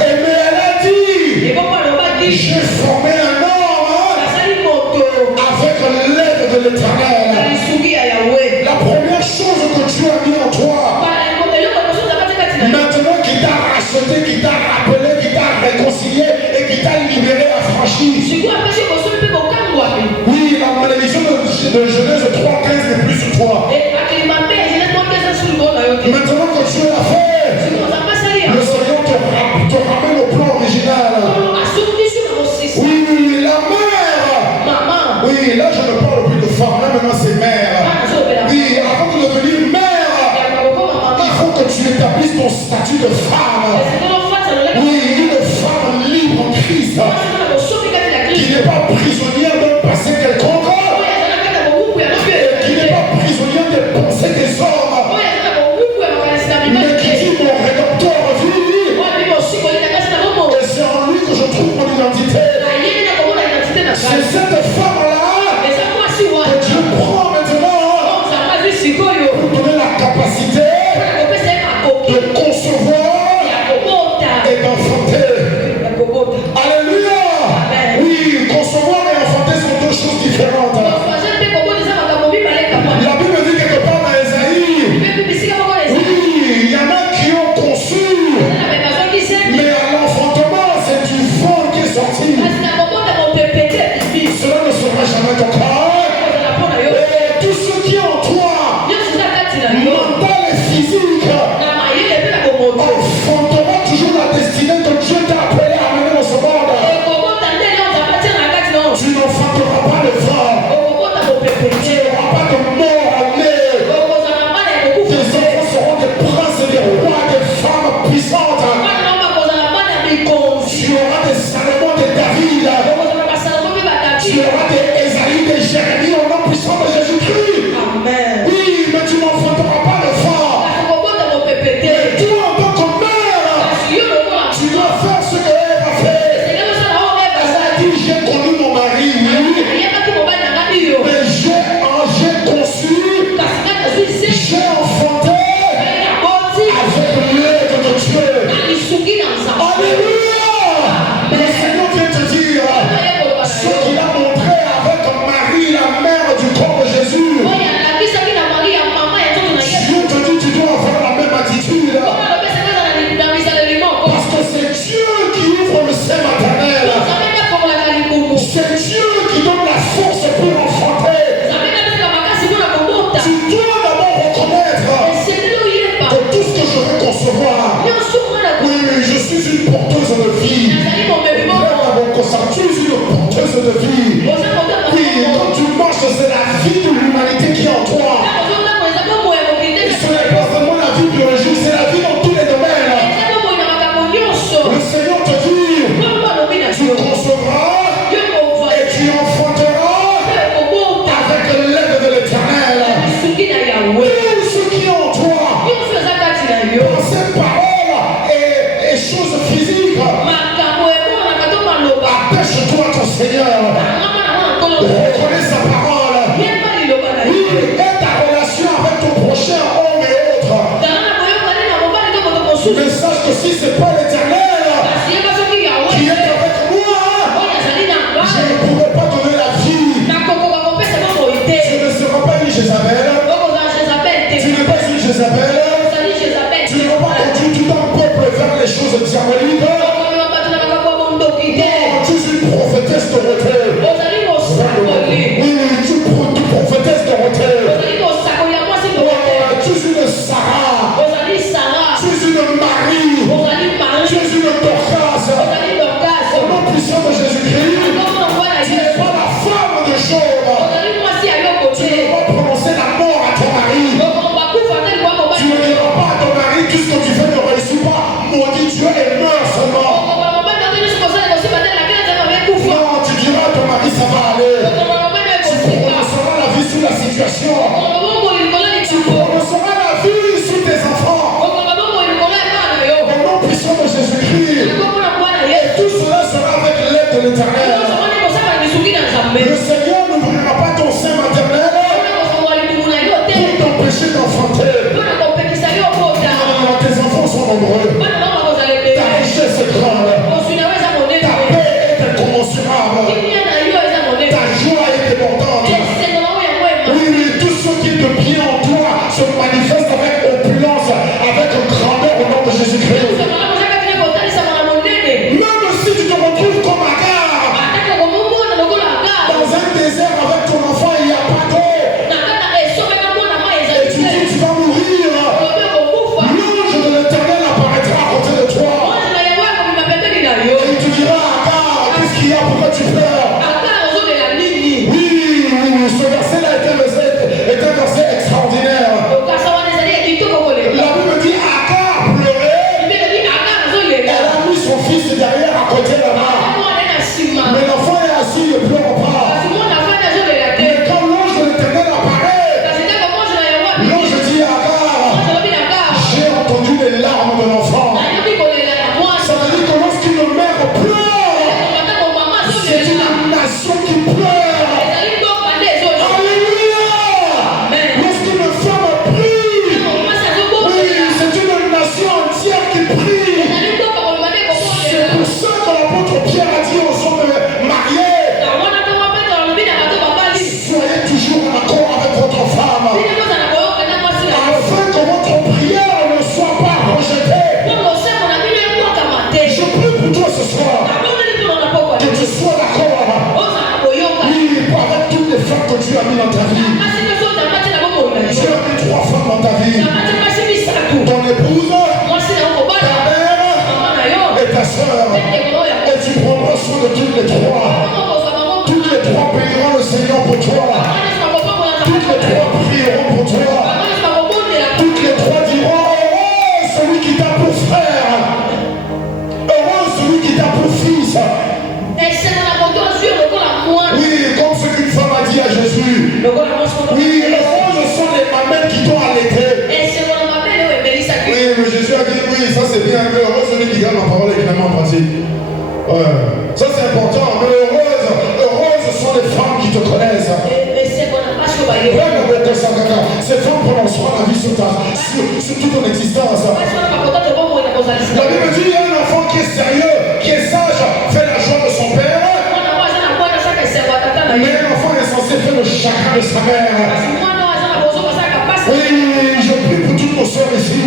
Et mais elle a dit, j'ai formé un homme avec l'aide de l'Éternel. La première chose que Dieu a mis en toi, maintenant qu'il t'a racheté, qu'il t'a rappelé, qu'il t'a réconcilié et qu'il t'a libéré, affranchi. Oui, la malédiction de Genèse 3:15 n'est plus sur toi. Maintenant que Dieu l'a fait, le Seigneur te ramène au plan original. Oui, la mère. Oui, là je ne parle plus de femme, là maintenant c'est mère. Oui, avant de devenir mère, il faut que tu établisses ton statut de femme. Oui, une femme libre en Christ, qui n'est pas prisonnière d'un passé quelconque, qui n'est pas prisonnière des pensées des hommes, mais qui dit mon rédempteur vit. Et c'est en lui que je trouve mon identité. C'est cette femme-là que Dieu prend maintenant pour donner la capacité de concevoir et d'enfanter. Alléluia. Oui, concevoir et mental et physique, enfanteront toujours la destinée que Dieu t'a appelé à mener dans ce monde. Tu n'enfanteras pas le vent. Tu n'auras pas de mort à nez. Tes enfants seront des princes et des rois, des femmes puissantes. Tu auras des Salomon, des David. Tu auras des Esaïe, des Jérémie au nom puissant de Jésus-Christ. Amen. Oui, mais tu n'enfanteras pas le vent. Et toi, en tant que mère, tu dois faire ce qu'elle a fait. Elle a dit, j'ai connu mon mari, oui. Mais j'ai conçu, j'ai enfanté avec l'aide de Dieu. Alléluia! Le Seigneur vient te dire ce qu'il a montré avec Marie, la mère du corps de Jésus. Dieu te dit, tu dois avoir la même attitude. Parce que c'est Dieu qui ouvre le sein maternel. C'est Dieu qui donne la force pour enfanter. Tu dois d'abord reconnaître que tout ce que je veux concevoir, oui, je suis une porteuse de vie. Tu es une porteuse de vie. Oui, quand tu marches, c'est la vie de l'humanité qui est en toi. Ce n'est pas seulement la vie biologique, c'est la vie dans tous les domaines. Le Seigneur te dit, tu concevras et tu enfanteras avec l'aide de l'Éternel. Tout ce qui est en toi, pensées, paroles et choses physiques, attache-toi à ton Seigneur. Reconnais sa parole. Oui, et ta relation avec ton prochain homme et autre. Mais sache que si ce n'est pas l'Éternel qui est avec moi, je ne pourrai pas donner la vie. Je ne serai pas une Jézabel. Tu n'es pas une Jézabel. Tu ne vas pas conduire tout un peuple vers les choses diaboliques. Non, tu es une prophétesse de retour. Oui, tu es une prophétesse de retour. Tu es une Sarah. Tu es une Marie. Tu es une Dorcas. Au nom puissant de Jésus-Christ, tu n'es pas la femme de Job. Tu ne vas pas prononcer la mort à ton mari. Tu ne diras pas à ton mari, tout ce que tu fais ne réussit pas. Maudit Dieu et meurt. problématique. Ça c'est important, mais heureuses sont les femmes qui te connaissent. Ces femmes prononceront la vie sur toute ton existence. La Bible dit, il y a un enfant qui est sérieux, qui est sage, fait la joie de son père. Mais un enfant est censé faire le chagrin de sa mère. Oui, je prie pour toutes nos soeurs ici.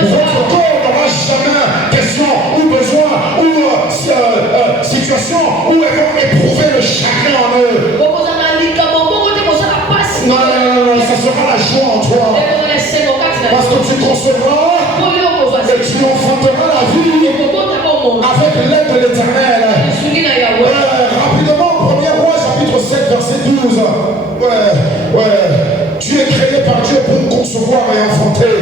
Votre corps n'aura jamais question ou besoin ou situation où elles vont éprouver le chagrin en eux. Non, ça sera la joie en toi. Parce que tu concevras et tu enfanteras la vie avec l'aide de l'Éternel. Rapidement, 1er Roi chapitre 7 verset 12. Tu es créé par Dieu pour concevoir et enfanter.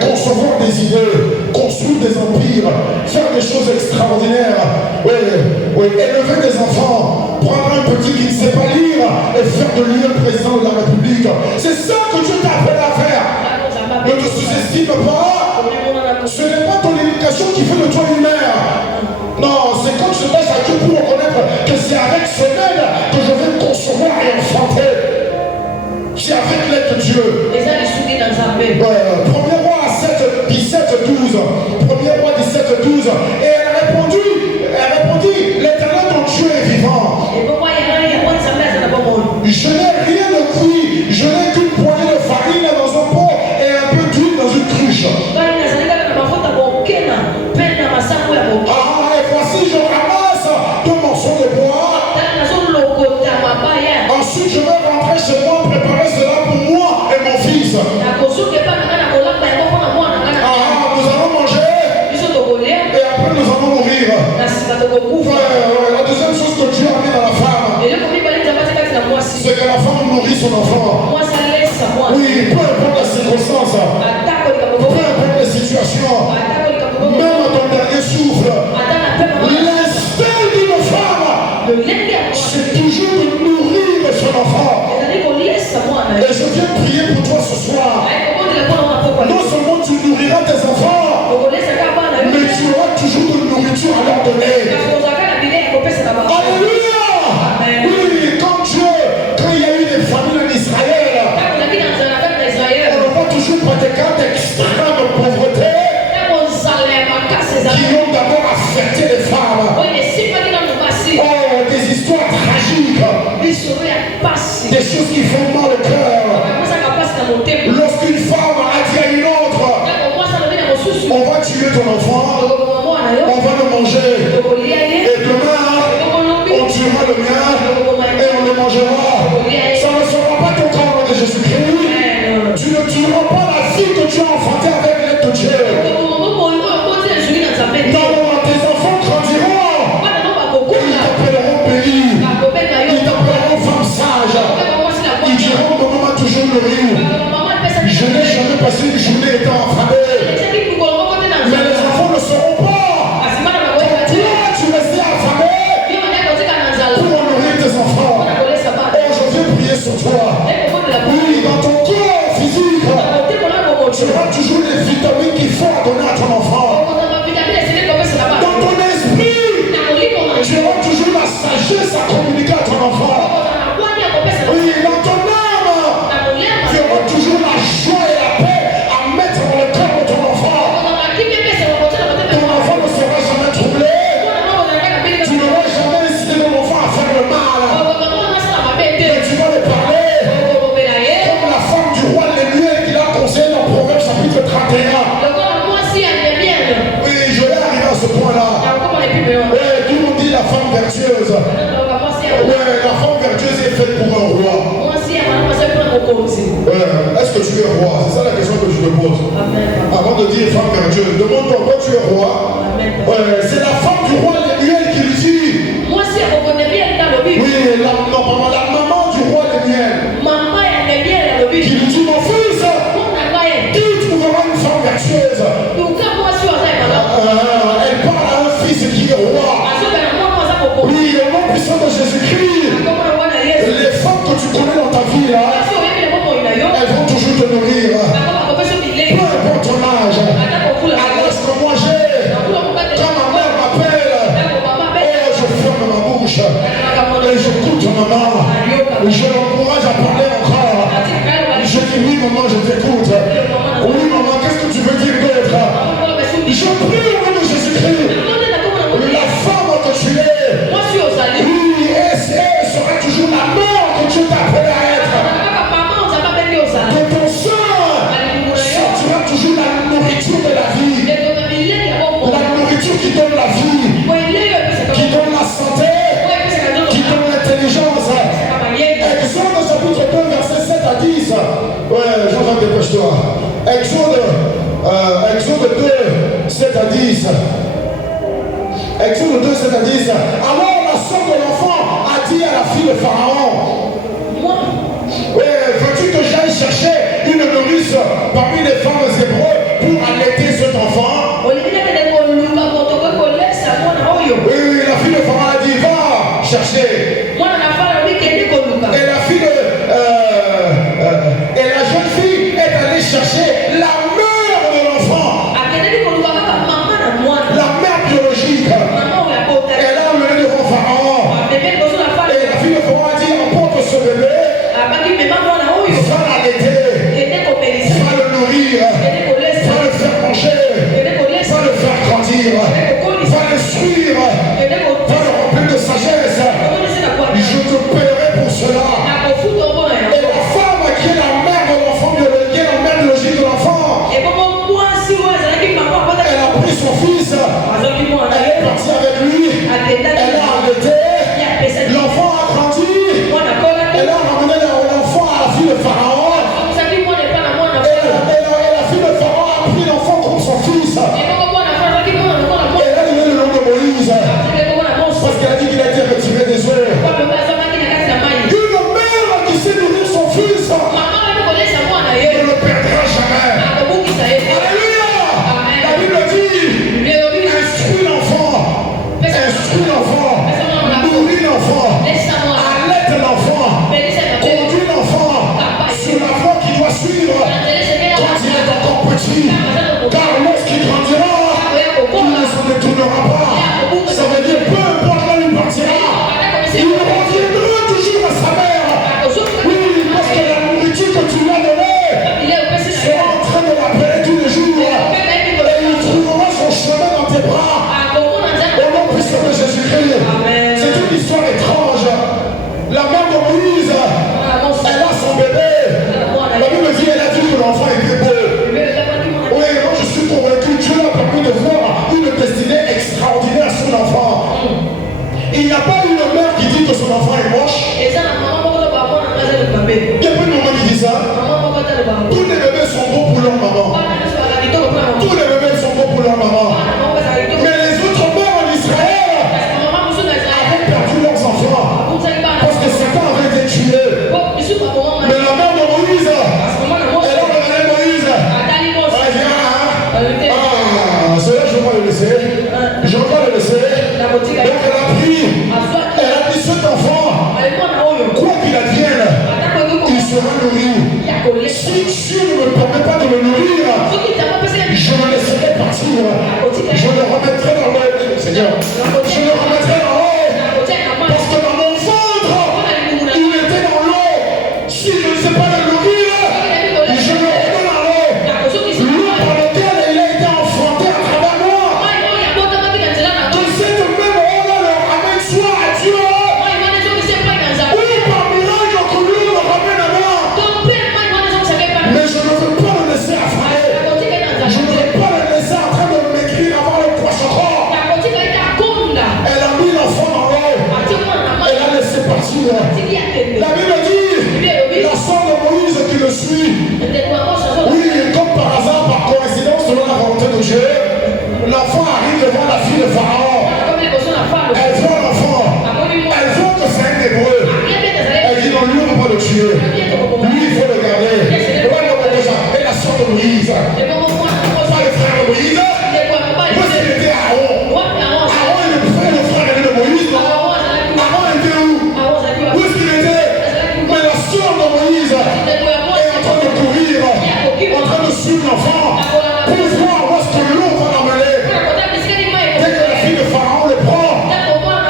Concevoir des idées, construire des empires, faire des choses extraordinaires. Élever des enfants, prendre un petit qui ne sait pas lire et faire de lui un président de la République. C'est ça que Dieu t'a appelé à faire. Ne te sous-estime pas. Ce n'est pas ton éducation qui fait de toi une mère. Non, c'est quand je passe à Dieu pour reconnaître que c'est avec son aide que je vais concevoir et enfanter. C'est avec l'aide de Dieu. 1er Roi 17, 12. 1er Roi 17, 12. Et elle répondit, l'Éternel ton Dieu est vivant. Je n'ai rien de cuit, je n'ai qu'une poignée de farine dans un pot et un peu d'huile dans une cruche. Et voici, je ramasse 2 morceaux de bois. Ensuite, je vais rentrer chez moi, préparer cela pour moi et mon fils. Nous allons manger et après nous allons mourir. La deuxième chose que Dieu a mis dans la femme, c'est que la femme nourrit son enfant. Oui, peu importe la circonstance, peu importe la situation, même à ton dernier souffle, l'instinct d'une femme, c'est toujours de nourrir son enfant. Et je viens prier pour toi ce soir. Non seulement tu nourriras tes enfants, mais tu auras toujours de nourriture à leur donner. Alléluia! Oui, comme Dieu, quand il y a eu des familles en Israël, on ne voit toujours pas des cas d'extrême pauvreté qui ont d'abord affecté les femmes. Des histoires tragiques, des choses qui font mal au cœur. Lorsqu'une femme a dit à une autre, on va tuer ton enfant, on va le manger, et demain on tuera le mien et on le mangera. Ça ne sera pas ton corps de Jésus-Christ. Tu ne tueras pas la fille que tu as enfantée avec l'aide de Dieu. Non, tes enfants grandiront. Ils t'appelleront béni. Ils t'appelleront femme sage. Ils diront que maman m'a toujours nourri. Je n'ai jamais passé une journée étant affamé. Mais les enfants ne sauront pas. Toi, tu restais affamé pour nourrir tes enfants. Oh, je viens prier sur toi. Oui, dans ton corps physique, tu auras toujours les vitamines qu'il faut donner à ton enfant. Dans ton esprit, tu auras toujours la sagesse à communiquer à ton enfant. Oui, dans ton âme, tu auras toujours la joie et la paix à mettre dans le cœur de ton enfant. Ton enfant ne sera jamais troublé. Tu n'auras jamais incité ton enfant à faire le mal. Mais tu vas le parler comme la femme du roi Lémuel qui l'a conseillé dans Proverbe chapitre 31. Oui, je vais arriver à ce point-là. Tout le monde dit la femme vertueuse. La femme vertueuse est faite pour un roi. Est-ce que tu es roi? C'est ça la question que je te pose. Avant de dire femme vertueuse, demande-toi pourquoi tu es roi. C'est la femme du roi Lémuel qui lui dit. Oui, la maman du roi Lémuel. Qui lui dit, mon fils, qui trouvera une femme vertueuse? Elle parle à un fils qui est roi. Oui, au nom puissant de Jésus-Christ. Les femmes que tu connais dans ta vie là, elles vont toujours te nourrir. Peu importe ton âge. À l'âge que moi j'ai, quand ma je t'écoute. Oui, maman, qu'est-ce que tu veux dire d'autre? Je prie au nom de Jésus-Christ. La femme que tu es, oui, elle sera toujours la mort que Dieu t'a appelé à être. De ton sein sortira toujours la nourriture de la vie. La nourriture qui donne la vie, qui donne la santé, qui donne l'intelligence. Exode chapitre 2, verset 7 à 10. Ouais, Jean-Jacques, dépêche-toi. Exode 2, 7 à 10. Exode 2, 7 à 10. Alors la sœur de l'enfant a dit à la fille de Pharaon, veux-tu que j'aille chercher une nourrice parmi les femmes hébreux pour allaiter cet enfant? Oui, la fille de Pharaon a dit, va chercher. Et la fille et la jeune fille est allée chercher la mère de l'enfant, la mère biologique. Elle a amené devant Pharaon. Et la fille de Pharaon a dit, emporte ce bébé, va l'allaiter, va le nourrir, va le faire manger, va le faire grandir, va l'instruire, va le remplir de sagesse. Je te paierai pour cela. Et la femme qui est la mère de l'enfant biologique, la mère biologique de l'enfant, elle a pris son fils, elle est partie avec lui, elle a allaité, l'enfant a grandi, elle a ramené l'enfant à la fille de Pharaon, et la fille de Pharaon a pris l'enfant comme son fils, et elle a donné le nom de Moïse, parce qu'elle a dit qu'il a été retiré des eaux. Ne le perdra jamais. Alléluia. La Bible dit, instruis l'enfant, nourris l'enfant, allaite l'enfant, conduis l'enfant sur la voie qu'il doit suivre quand il est encore petit, car lorsqu'il grandira, il ne s'en détournera pas. Ça veut dire, peu importe là où il partira, il reviendra toujours à sa mère. Oui, parce que la nourriture que tu lui as donnée sera en train de l'appeler tous les jours, et il trouvera son chemin dans tes bras. Au nom puissant de Jésus-Christ. C'est une histoire étrange. La mère de Moïse, elle a son bébé. La Bible dit, elle a dit que l'enfant était beau. Oui, moi je suis convaincu que Dieu a permis de voir une destinée extraordinaire sur l'enfant. Il n'y a pas une mère qui dit que son enfant est moche. Il n'y a pas une maman qui dit ça. Tous les bébés sont beaux pour leur maman. Tous les bébés sont beaux pour leur maman. Mais les autres mères en Israël avaient perdu leurs enfants parce que Satan avait été tué. Mais la mère de Moïse, elle a regardé Moïse. Elle dit, cela je dois le laisser. Je dois le laisser. Donc elle a pris. Elle a dit, cet enfant, quoi qu'il advienne, il sera nourri. Si Dieu ne me permet pas de le nourrir, je le laisserai partir. Je le remettrai dans l'eau. Seigneur, je le remettrai dans l'eau. Parce que dans mon ventre, il était dans l'eau. Si je ne sais pas le nourrir, je le remets dans l'eau. L'eau par laquelle il a été enfanté à travers moi. Que cette même eau-là le ramène soit à Dieu. Oui, par miracle que lui le ramène à moi. Mais je ne veux pas le laisser affaler. Je ne veux pas le laisser en train de m'écrire avant le poisson. Elle a mis l'enfant dans l'eau. Elle a laissé partir. La Bible dit, la sœur de Moïse qui le suit. Oui, comme par hasard, par coïncidence, selon la volonté de Dieu, l'enfant arrive devant la fille de Pharaon. Elle voit l'enfant. Elle voit que c'est un hébreu. Elle dit non, lui, on ne peut pas le tuer. Lui, il faut le garder. Et la sœur de Moïse. Pas le frère de Moïse. Moi, c'était Aaron. Aaron est le frère de Moïse. Aaron était où? Où est-ce qu'il était? Mais la sœur de Moïse est en train de courir, en train de suivre l'enfant pour voir où est-ce que l'eau va l'emmener. Dès que la fille de Pharaon le prend,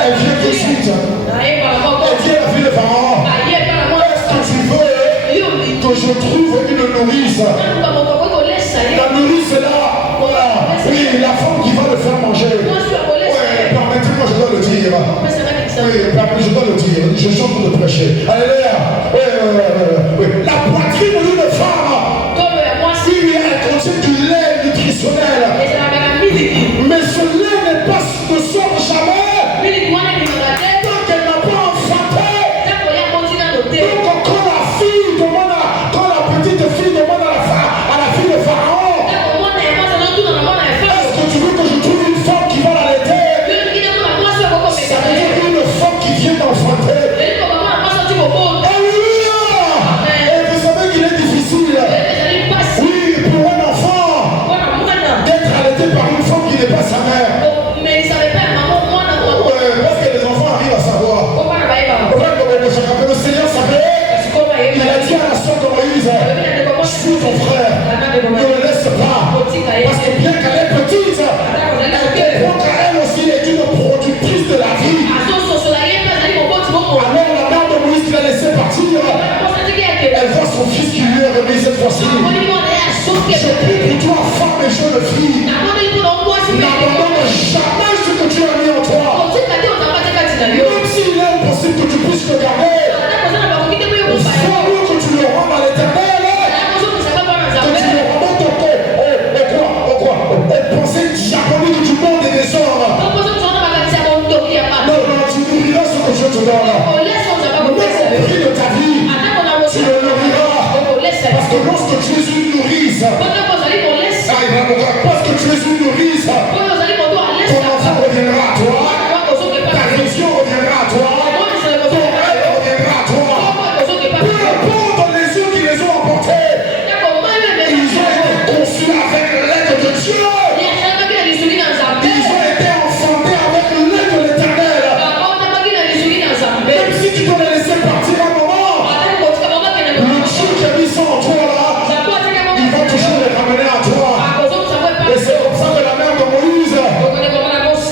elle vient tout de suite. Elle dit à la fille de Pharaon, est-ce que tu veux que je trouve une nourrice. La nourrice est là. Voilà. Oui, la femme qui va le faire manger. Ouais, permettez-moi, je dois le dire. Oui, je dois le dire. Je chante pour le prêcher. Alléluia. Oui. La poitrine d'une femme. Oui, elle contient du lait nutritionnel. Mais ce lait ne sort jamais. Tant qu'elle n'a pas enfanté. Donc quand la fille demande quand la petite fille demande à la fille de Pharaon, est-ce que tu veux que je trouve une femme qui va l'allaiter? Ça veut dire une femme qui vient d'enfanter. Alléluia! Et vous savez qu'il est difficile, oui, pour un enfant d'être allaité par une femme qui n'est pas sa mère. Parce que les enfants arrivent à savoir. Le Seigneur savait. Il a dit à la soeur de Moïse, suis ton frère, ne le laisse pas, parce que bien qu'elle est petite, elle comprend qu'elle aussi est une productrice de la vie. Alors la mère de Moïse qui l'a laissé partir, elle voit son fils qui lui est remis cette fois-ci. Je prie pour toi, femme et jeune fille, n'abandonne jamais ce que tu as mis en toi. Même s'il est impossible que tu puisses le garder, faut que tu le rendes à l'éternel. Que tu le remontes aux pensées diaboliques du monde et des hommes. Non, tu nourriras ce que Dieu te donne. Même au prix de ta vie, tu le nourriras. Parce que lorsque tu es une nourrice, parce que tu es une nourrice, ton enfant reviendra à toi, ta vision reviendra à toi, ton rêve reviendra à toi. Peu importe les yeux qui les ont emportés, ils ont été conçus avec l'aide de Dieu. Ils ont été enfantés avec l'aide de l'Éternel. Même si tu dois les laisser partir un moment, le Dieu qui a mis ça en toi là, il va toujours les ramener à toi. Et c'est comme ça que la mère de Moïse,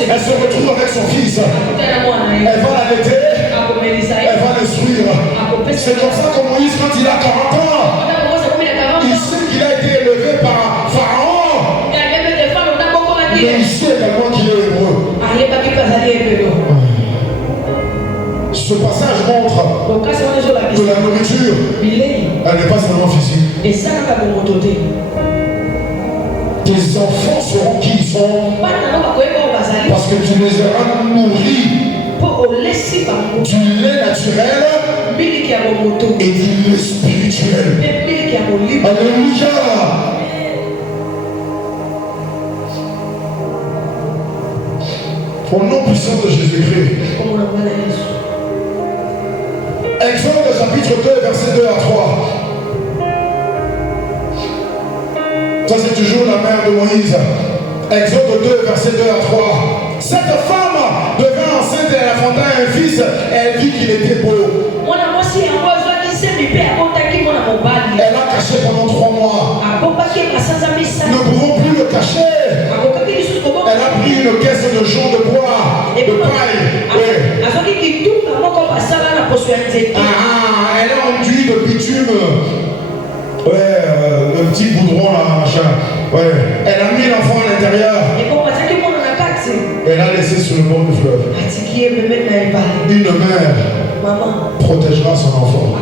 elle se retrouve avec son fils. Elle va l'allaiter, elle va le suivre. C'est comme ça que Moïse, quand il a 40 ans, il sait qu'il a été élevé par Pharaon. Mais il sait également qu'il est hébreu. Ce passage montre que la nourriture, elle n'est pas seulement physique. Tes enfants seront qui ils sont parce que tu les auras nourris du lait naturel et du lait spirituel. Alléluia. Au nom puissant de Jésus-Christ. Exode chapitre 2, verset 2 à 3. Ça c'est toujours la mère de Moïse. Exode 2, verset 2 à 3. Cette femme devint enceinte et elle enfanta un fils. Elle vit qu'il était beau. Elle l'a caché pendant 3 mois. Nous ne pouvons plus le cacher. Elle a pris une caisse de jonc de bois, de paille. Elle a enduit de bitume. Le petit boudron là, machin. Elle a mis l'enfant à l'intérieur. Elle a laissé sur le bord du fleuve. Une mère protégera son enfant.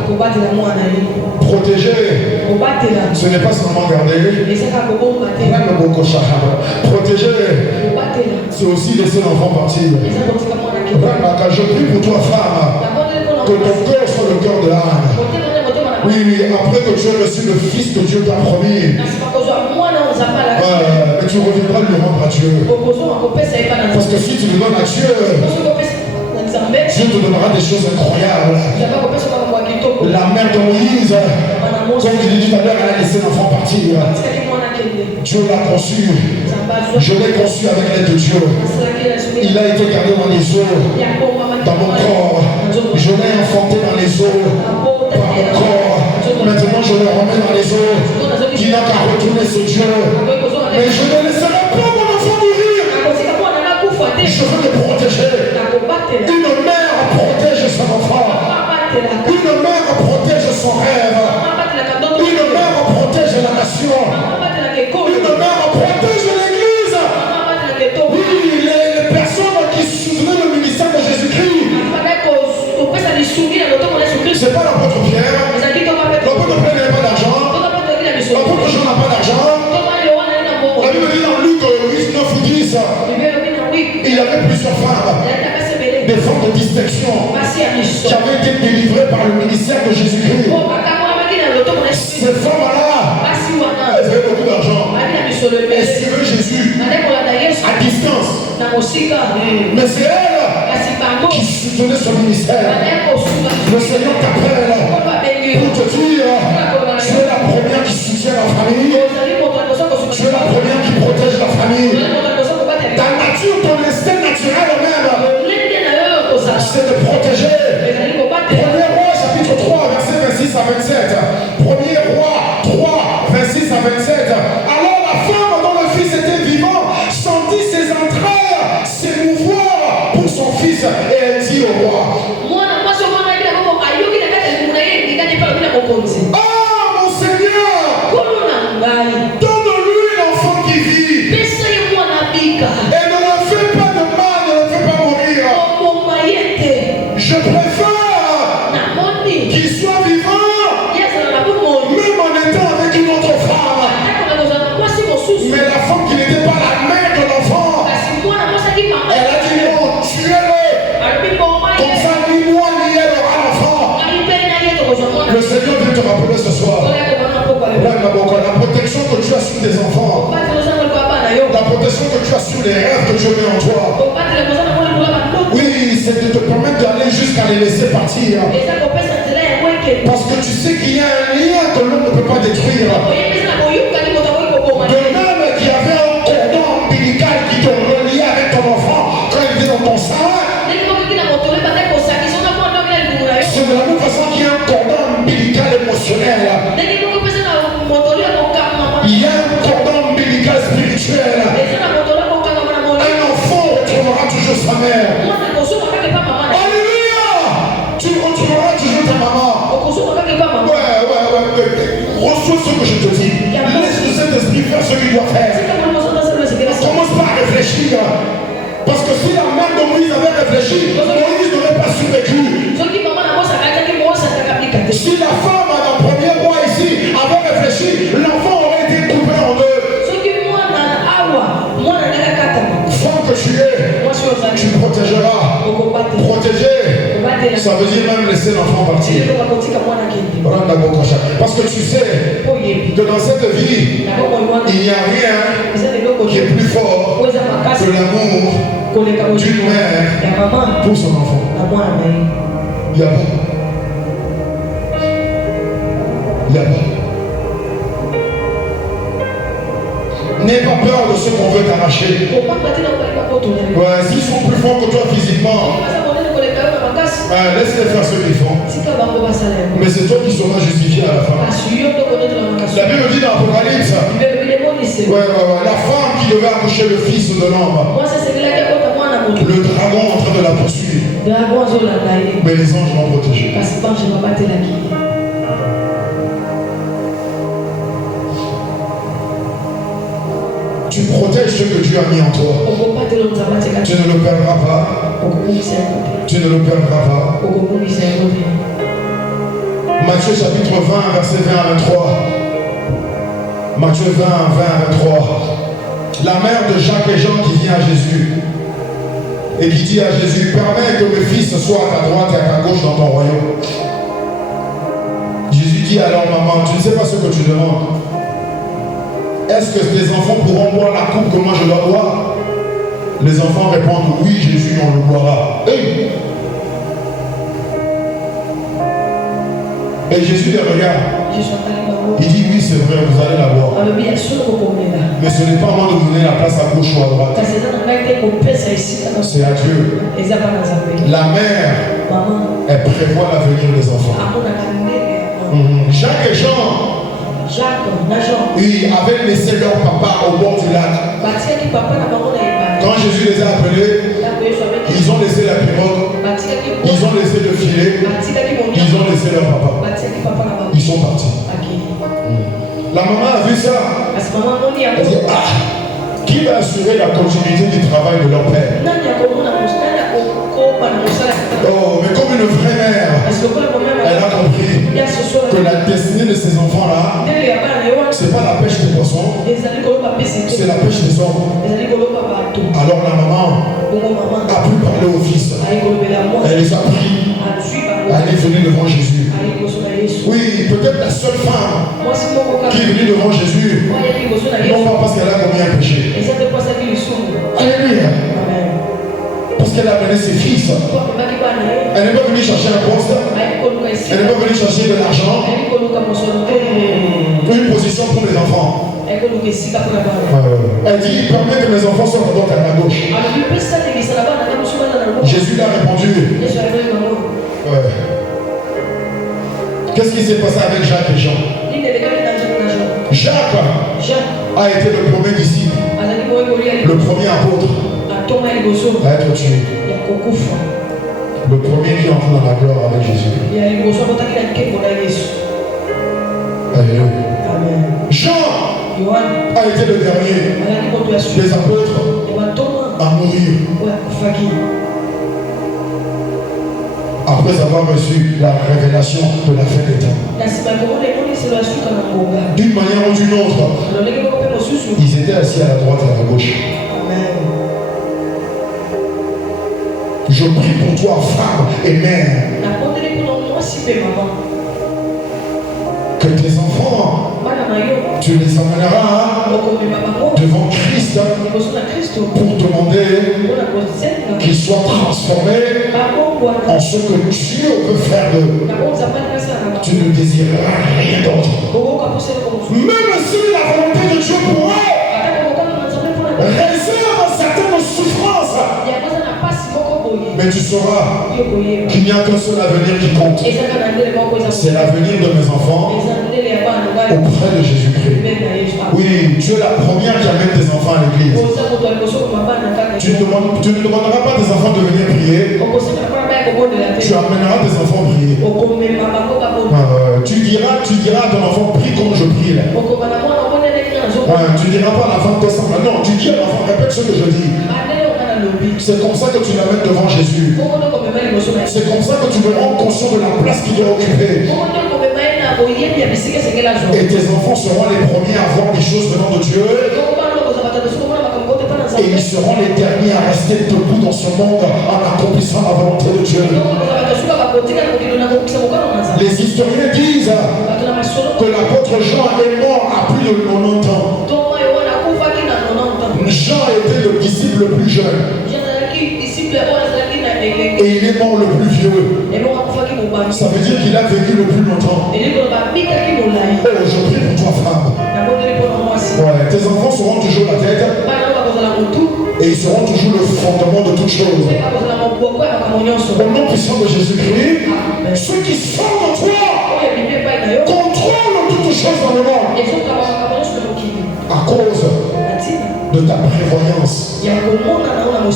Protéger, ce n'est pas seulement garder. Protéger, c'est aussi laisser l'enfant partir. Je prie pour toi, femme, que ton cœur soit le cœur de l'âne. Oui, après que tu aies reçu le Fils que Dieu t'a promis, mais tu reviendras lui rendre à Dieu. Parce que si tu le donnes à Dieu, Dieu te donnera des choses incroyables. La mère de Moïse, comme je l'ai dit tout à l'heure, elle a laissé l'enfant partir. Dieu l'a conçu. Je l'ai conçu avec l'aide de Dieu. Il a été gardé dans les eaux, dans mon corps. Je l'ai enfanté dans les eaux, par mon corps. Maintenant je le remets dans les eaux. Qui n'a qu'à retourner ce Dieu. Mais je ne laisserai pas mon enfant mourir. Je veux le protéger. Une mère protège son enfant. Une mère protège son rêve. Une mère protège plusieurs femmes, des femmes de distinction qui avaient été délivrées par le ministère de Jésus-Christ. Ces femmes-là, elles avaient beaucoup d'argent. Elles suivaient Jésus à distance. Mais c'est elle qui soutenait son ministère. Le Seigneur t'appelle pour te dire, tu es la première qui soutient la famille. Tu es la première qui protège la famille. Ta nature, ton instinct naturel même, c'est de protéger. 1er Roi chapitre 3 verset 26 à 27. 1er Roi 3 26 à 27. Alors la femme dont le fils était vivant sentit ses entrailles s'émouvoir pour son fils et elle dit au roi, ah mon Seigneur, donne-lui l'enfant qui vit et ne le fais pas de mal, ne le fais pas mourir. Je préfère qu'il soit vivant même en étant avec une autre femme. Mais la femme qui n'était pas la mère de l'enfant, elle a dit non, tuez-le. Comme ça, ni moi ni elle aura l'enfant. Le Seigneur vient te rappeler ce soir. La protection que tu as sur tes enfants, la protection que tu as sur les rêves que Dieu met en toi. Oui, c'est de te permettre d'aller jusqu'à les laisser partir. Parce que tu sais qu'il y a un lien que l'homme ne peut pas détruire. De même qu'il y avait un cordon ombilical qui te reliait avec ton enfant quand il était dans ton sein. C'est de la même façon qu'il y a un cordon ombilical émotionnel. Il y a un cordon ombilical spirituel. Un enfant retrouvera toujours sa mère. Alléluia! Tu retrouveras toujours ta maman. Ouais. Reçois ce que je te dis. Laisse le Saint-Esprit faire ce qu'il doit faire. Commence pas à réfléchir. Parce que si la mère de Moïse avait réfléchi, Moïse n'aurait pas survécu. Si la femme à la première roi ici avait réfléchi, l'enfant aurait été coupé en deux. Femme que tu es, tu protégeras. Protéger, ça veut dire même laisser l'enfant partir. Parce que tu sais que dans cette vie, il n'y a rien qui est plus fort que l'amour d'une mère pour son enfant. Il y a pas. N'aie pas peur de ce qu'on veut t'arracher. Ouais, s'ils sont plus forts que toi physiquement, laisse-les faire ce qu'ils font. Mais c'est toi qui seras justifié à la fin. La Bible dit dans l'Apocalypse, la femme qui devait accoucher le fils de l'homme, le dragon en train de la poursuivre. Mais les anges vont protéger. Tu protèges ce que Dieu a mis en toi. Tu ne le perdras pas. Tu ne le perdras pas. Matthieu chapitre 20, verset 20 à 23. Matthieu 20, 20 à 23. La mère de Jacques et Jean qui vient à Jésus et qui dit à Jésus, permets que mes fils soient à ta droite et à ta gauche dans ton royaume. Jésus dit alors, maman, tu ne sais pas ce que tu demandes. Est-ce que tes enfants pourront boire la coupe que moi je dois boire? Les enfants répondent oui, Jésus, on le boira. Hey! Et Jésus les regarde. Il dit oui, c'est vrai, vous allez la boire. Mais ce n'est pas moi de vous donner la place à gauche ou à droite. C'est à Dieu. La mère, elle prévoit l'avenir des enfants. Jacques et Jean, oui, avaient laissé leur papa au bord du lac. Quand Jésus les a appelés, ils ont laissé la pirogue, ils ont laissé le filet, ils ont laissé leur papa. Ils sont partis. La maman a vu ça. Elle dit, qui va assurer la continuité du travail de leur père? Oh, mais comme une vraie mère, elle a compris que la destinée de ces enfants-là, c'est pas la pêche des poissons, c'est la pêche des hommes. Alors la maman a pu parler au Fils. Elle les a pris. Elle est venue devant Jésus. Oui, peut-être la seule femme qui est venue devant Jésus, non pas parce qu'elle a commis un péché. Alléluia. Parce qu'elle a mené ses fils. Elle n'est pas venue chercher un poste. Elle n'est pas venue chercher de l'argent. Une position pour les enfants. Elle dit, permets que mes enfants soient d'abord à ma gauche. Jésus l'a répondu. Ouais. Qu'est-ce qui s'est passé avec Jacques et Jean? Jacques a été le premier disciple, le premier apôtre à être tué. Le premier qui entre dans la gloire avec Jésus. Alléluia. Jean a été le dernier des apôtres à mourir. Après avoir reçu la révélation de la fin des temps. D'une manière ou d'une autre, ils étaient assis à la droite et à la gauche. Je prie pour toi, femme et mère, que tes enfants, tu les emmèneras devant Christ pour demander qu'ils soient transformés en ce que Dieu veut faire d'eux. Tu ne désireras rien d'autre. Même si la volonté de Dieu pour eux réserve certaines souffrances, mais tu sauras qu'il n'y a qu'un seul avenir qui compte. C'est l'avenir de mes enfants auprès de Jésus-Christ. Oui, tu es la première qui amène tes enfants à l'église. Tu ne demanderas pas à tes enfants de venir prier. Tu amèneras tes enfants à prier. Tu diras à ton enfant, prie comme je prie là. Tu diras pas à l'enfant, non, tu dis à l'enfant, répète ce que je dis. C'est comme ça que tu l'amènes devant Jésus. C'est comme ça que tu me rends conscient de la place qu'il doit occuper. Et tes enfants seront les premiers à voir des choses venant de Dieu. Et ils seront les derniers à rester debout dans ce monde en accomplissant la volonté de Dieu. Les historiens disent que l'apôtre Jean est mort à plus de 90 ans. Jean était le disciple le plus jeune. Et il est mort le plus vieux. Ça veut dire qu'il a vécu le plus longtemps. Oh, je prie pour toi, femme. Ouais, tes enfants seront toujours la tête. Et ils seront toujours le fondement de toutes choses. Au nom puissant de Jésus-Christ, ceux qui sont de toi contrôlent toutes choses dans le monde. À cause de ta prévoyance.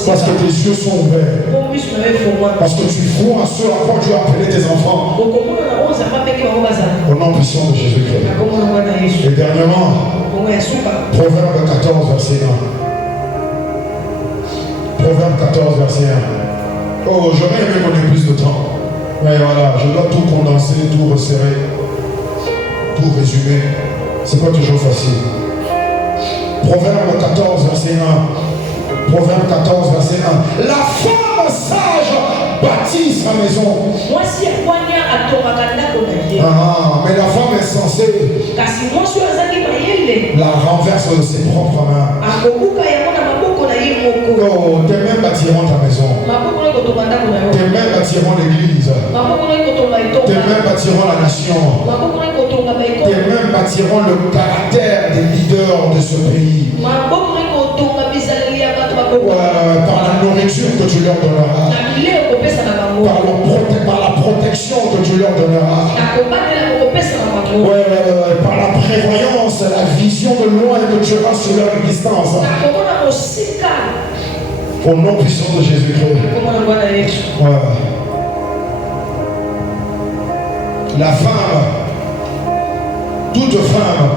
Parce que tes yeux sont ouverts. Parce que tu vois ce à quoi tu as appelé tes enfants. Au nom puissant de Jésus-Christ. Et dernièrement, Proverbe 14, verset 1. Proverbe 14, verset 1. Oh, j'aurais aimé qu'on ait plus de temps. Mais voilà, je dois tout condenser, tout resserrer, tout résumer. C'est pas toujours facile. Proverbe 14, verset 1. Proverbe 14, verset 1. La femme sage bâtit sa maison. Mais la femme insensée la renverse de ses propres mains. Oh, tes mains bâtiront ta maison. Tes mains bâtiront l'église. Tes mains bâtiront la nation. Tes mains bâtiront le caractère des leaders de ce pays. Par la nourriture que tu leur donneras. Par la protection que tu leur donneras. Par la prévoyance, la vision de loin que tu auras sur leur existence. Au nom puissant de Jésus-Christ. La femme, toute femme,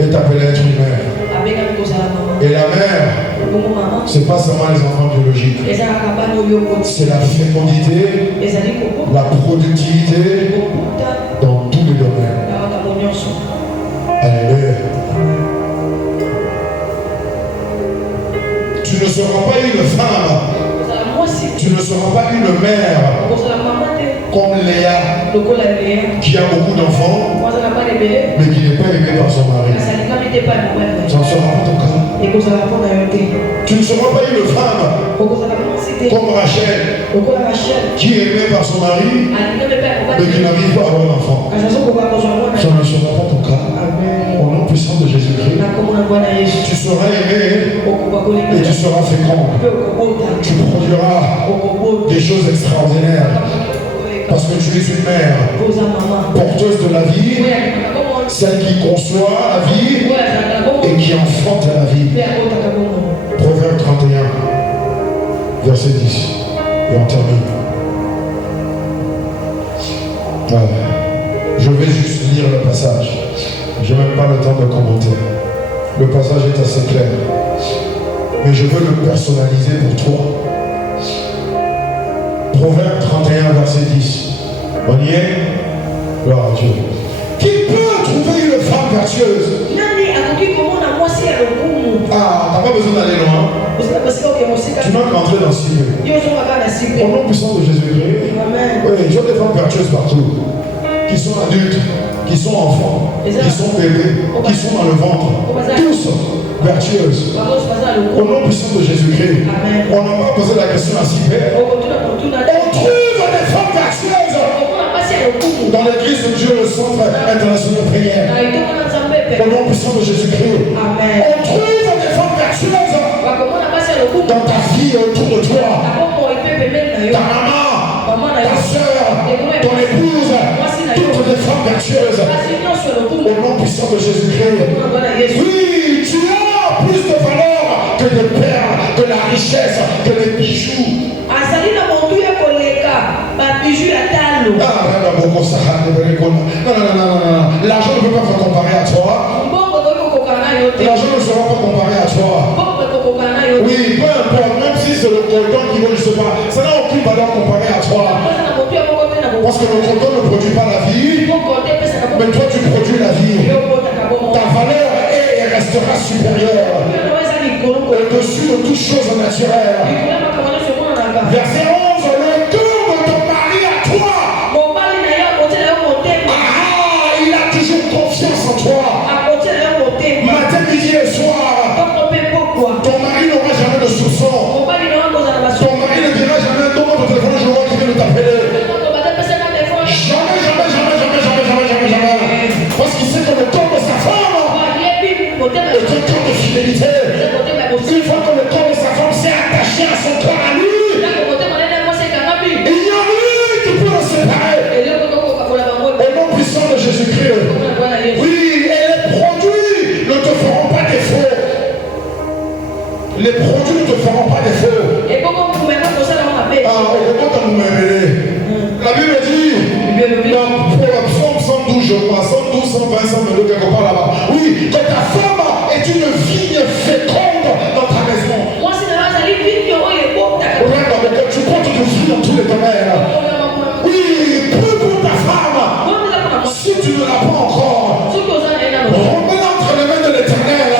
est appelée à être une mère. Et la mère, c'est pas seulement les enfants biologiques. C'est la fécondité, la productivité dans tous les domaines. Alléluia. Tu ne seras pas une femme. Tu ne seras pas une mère comme Léa qui a beaucoup d'enfants mais qui n'est pas aimée par son mari. Ça ne sera pas ton cas. Tu ne seras pas une femme comme Rachel qui est aimée par son mari mais qui n'arrive pas à avoir d'enfant. Ça ne sera pas ton cas. Au nom puissant de Jésus-Christ, tu seras aimé et tu seras fécond. Tu produiras des choses extraordinaires parce que tu es une mère porteuse de la vie, celle qui conçoit la vie et qui enfante la vie. Proverbe 31 verset 10 et on termine. Je vais juste lire le passage. Je n'ai même pas le temps de commenter. Le passage est assez clair. Mais je veux le personnaliser pour toi. Proverbe 31, verset 10. On y est? Gloire à Dieu. Qui peut trouver une femme vertueuse? Ah, t'as pas besoin d'aller loin. Tu n'as qu'entrer dans Cible. Au nom puissant de Jésus-Christ. Oui, je vois des femmes vertueuses partout. Qui sont adultes, qui sont enfants, qui sont bébés, qui sont dans le ventre. Tous vertueuses. Au nom puissant de Jésus-Christ. On n'a pas posé la question à Cible. On trouve des femmes vertueuses dans l'église de Dieu, le centre international de prière. Au nom puissant de Jésus-Christ. On trouve des femmes vertueuses dans ta vie autour de toi. Ta maman, ta soeur, ton épouse, toutes les femmes vertueuses. Au nom puissant de Jésus-Christ. Oui, tu as plus de valeur que des perles, que la richesse, que les bijoux. Non. L'argent ne peut pas se comparer à toi. L'argent ne sera pas comparé à toi. Oui, peu importe, même si c'est le coltan qui veut, je ne sais pas, ça n'a aucune valeur comparée à toi. Parce que le coltan ne produit pas la vie, mais toi tu produis la vie. Ta valeur restera supérieure au-dessus de toutes choses naturelles. Verset 11, le cœur de ton mari à toi. Il a toujours confiance en toi. Matin, midi et soir. Ton mari n'aura jamais de soupçon. Ton mari ne dira jamais ton téléphone, je vois qu'il vient de t'appeler. Jamais. Parce qu'il sait que le corps de sa femme est un corps de fidélité. Une fois que le corps de sa femme s'est attaché à son corps à lui, il n'y a rien qui peut le séparer. Au nom puissant de Jésus-Christ. Oui, et les produits ne te feront pas défaut. Les produits ne te feront pas défaut. La Bible dit, pour le psaume 112, je crois, 112, 120, 122, quelque part là-bas. Oui, que ta femme est une vigne féconde dans ta maison. Regarde, tu portes de vie dans tous les domaines. Oui, peu pour ta femme. Si tu ne l'as pas encore, remets-la entre les mains de l'Éternel.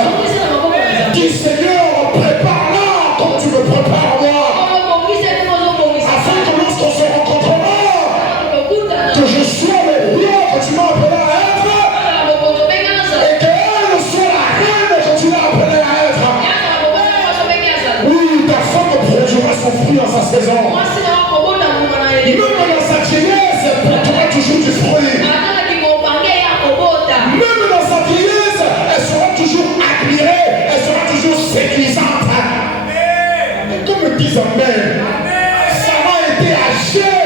Dis Seigneur, prépare-la comme tu me prépares moi. Afin que lorsqu'on se rencontrera, que je sois le roi que tu m'as appelé à être et qu'elle soit la reine que tu l'as appelé à être. Oui, ta femme produira son fruit en sa saison. Même dans sa vieillesse, elle portera toujours du fruit. Même dans sa vieillesse, elle sera toujours admirée, elle sera toujours séduisante. Et comme me disent Amen, Sarah était âgée.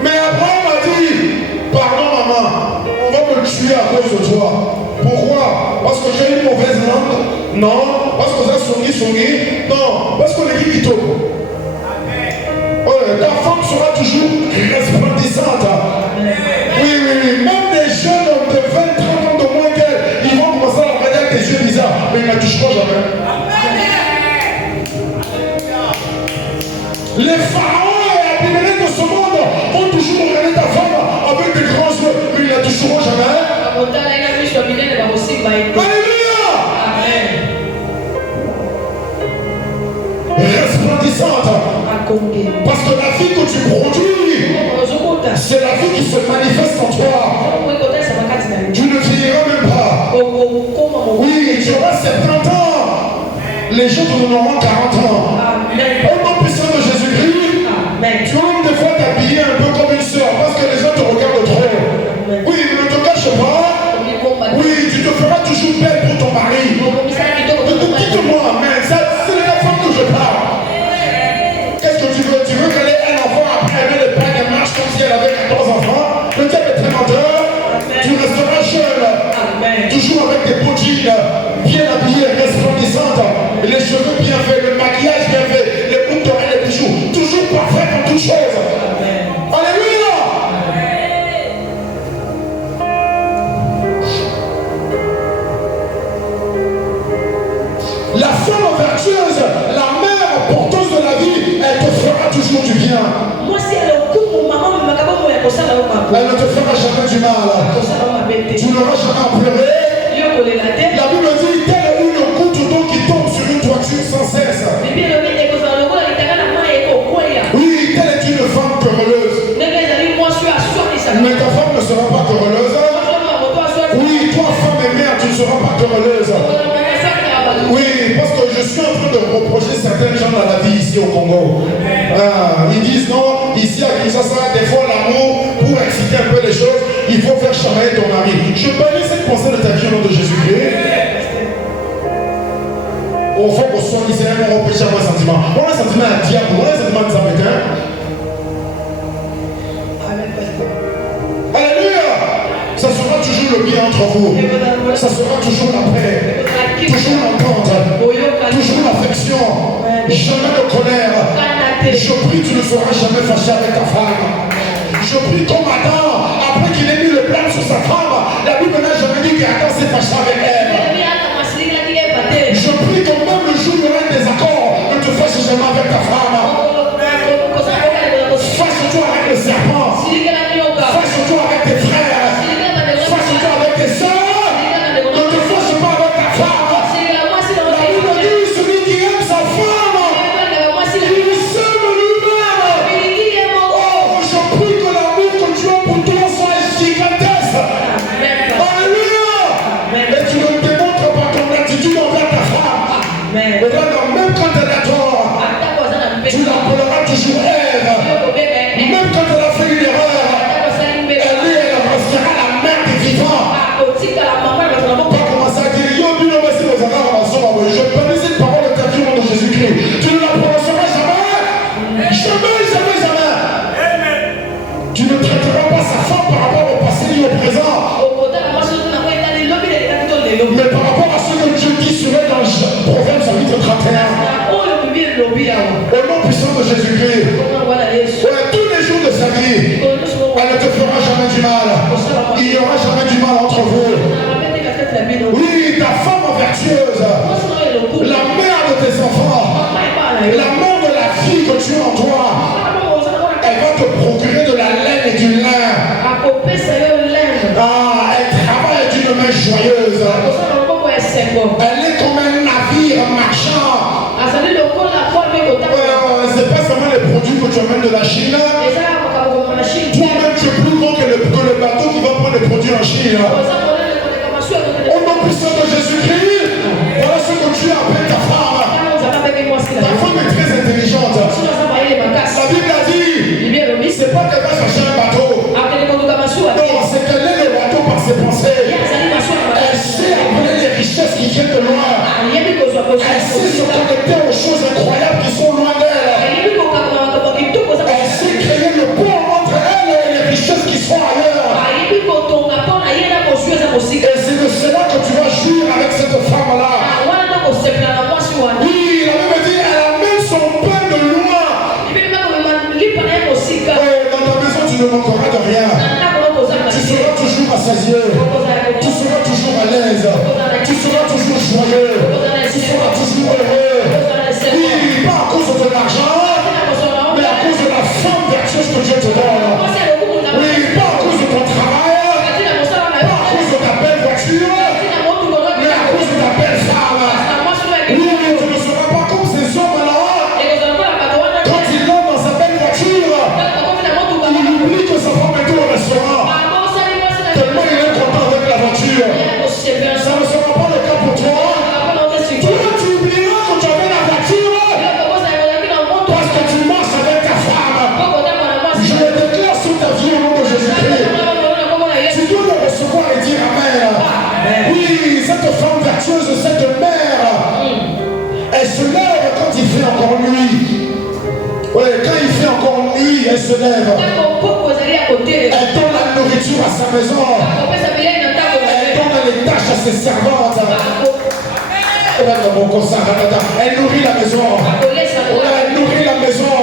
Mais Abraham a dit, pardon maman, on va me tuer à cause de toi. Pourquoi? Parce que j'ai une mauvaise langue? Non. Parce que ça songi? Non. Parce que les vito. Ta femme sera toujours resplendissante. Oui. Même des jeunes de 20, 30 ans de moins qu'elle, ils vont commencer à regarder avec des yeux bizarres, mais ils ne la toucheront jamais. Les pharaons et Abimelech de ce monde vont toujours regarder ta femme avec des grands yeux, mais ils ne la toucheront jamais. Alléluia. Parce que la vie que tu produis, c'est la vie qui se manifeste en toi. Tu ne finiras même pas. Oui, tu auras 70 ans. Les gens te donneront 40 ans. Au nom puissant de Jésus-Christ, tu vas même des fois t'habiller un peu comme une soeur parce que les gens te regardent trop. Oui, ne te cache pas. Oui, tu te feras toujours belle pour ton mari. Dites-moi, mais c'est de la femme que je parle. Qu'est-ce que tu veux? Tu veux qu'elle ait un enfant après elle les pains et marche comme si elle avait 14 enfants? Le diable est très menteur. Tu resteras jeune. Toujours avec des beaux jeans, bien habillés, resplendissantes, les cheveux bien faits, le maquillage bien fait, les boucles d'oreilles, les bijoux, toujours parfait en toutes choses. Alléluia! La femme vertueuse, la mère porteuse de la vie, elle te fera toujours du bien. Elle ne te fera jamais du mal. Tu n'auras jamais à pleurer. La Bible dit telle une goutte d'eau qui tombe sur une toiture sans cesse. Oui, telle est une femme querelleuse. Mais ta femme ne sera pas querelleuse. Oui, toi femme et mère, tu ne seras pas querelleuse. Oui, parce que je suis en train de reprocher certains gens dans la vie ici au Congo. Ils disent non, ici à Kinshasa, des fois l'amour, pour exciter un peu les choses, il faut faire chamailler ton mari. Je bénis cette pensée de ta vie au nom de Jésus-Christ. Au fond, qu'on soit lycéen, on repêche un sentiment. On a un sentiment à diable, on a un sentiment de Samétain. Alléluia! Ça sera toujours le bien entre vous. Ça sera toujours la paix. Toujours l'entente. Toujours l'affection. Jamais de colère. Je prie, tu ne seras jamais fâché avec ta femme. Je prie ton matin, après qu'il ait mis le blâme sur sa femme, la Bible n'a jamais dit qu'Adam s'est fâché avec elle. Je prie que même le jour où il y aura un désaccord, ne te fâche jamais avec ta femme. Fâche-toi avec le serpent. Fâche-toi avec tes frères. Fâche-toi avec tes soeurs. Ne te fâche pas avec ta femme. La Bible dit celui qui aime sa femme, il s'aime lui-même. Oh, je prie que l'amour que tu as pour toi soit gigantesque. Alléluia. Et tu le démontres par ton attitude envers ta femme. Regarde, même quand elle a tort, tu l'appelleras toujours Ève. Même quand elle a fait une erreur, elle restera la mère des vivants. Pas commencer à dire yo, Dieu, merci aux agarres, je bénis cette parole de ta vie au nom de Jésus-Christ. Tu ne la prononceras jamais. Jamais. Tu ne traiteras pas sa femme par rapport au passé et au présent. Mais par rapport à ce que Dieu dit sur elle dans le Proverbe chapitre 31. Au nom puissant de Jésus-Christ. Tous les jours de sa vie, elle ne te fera jamais du mal. Il n'y aura jamais du mal entre vous. Oui, ta femme vertueuse, la mère de tes enfants, la mère de la fille que tu as en toi, elle va te procurer de la laine et du lin. Elle travaille d'une main joyeuse. Elle est comme un navire marchand. C'est pas seulement les produits que tu amènes de la Chine. Toi-même, tu es plus grand que le bateau qui va prendre les produits en Chine. Au nom puissant de Jésus-Christ, voilà ce que tu as appelé ta femme. Ta femme est très intelligente. La Bible a dit, c'est pas qu'elle va chercher un bateau. Non, c'est qu'elle est le bateau par ses pensées. Elle sait appeler les richesses qui viennent de loin. Elle sait se connecter aux choses incroyables qui sont loin d'elle. Elle sait créer le pont entre elle et les richesses qui sont ailleurs. se lève, elle donne la nourriture à sa maison, elle donne les tâches à ses servantes. Elle nourrit la maison. Elle nourrit la maison.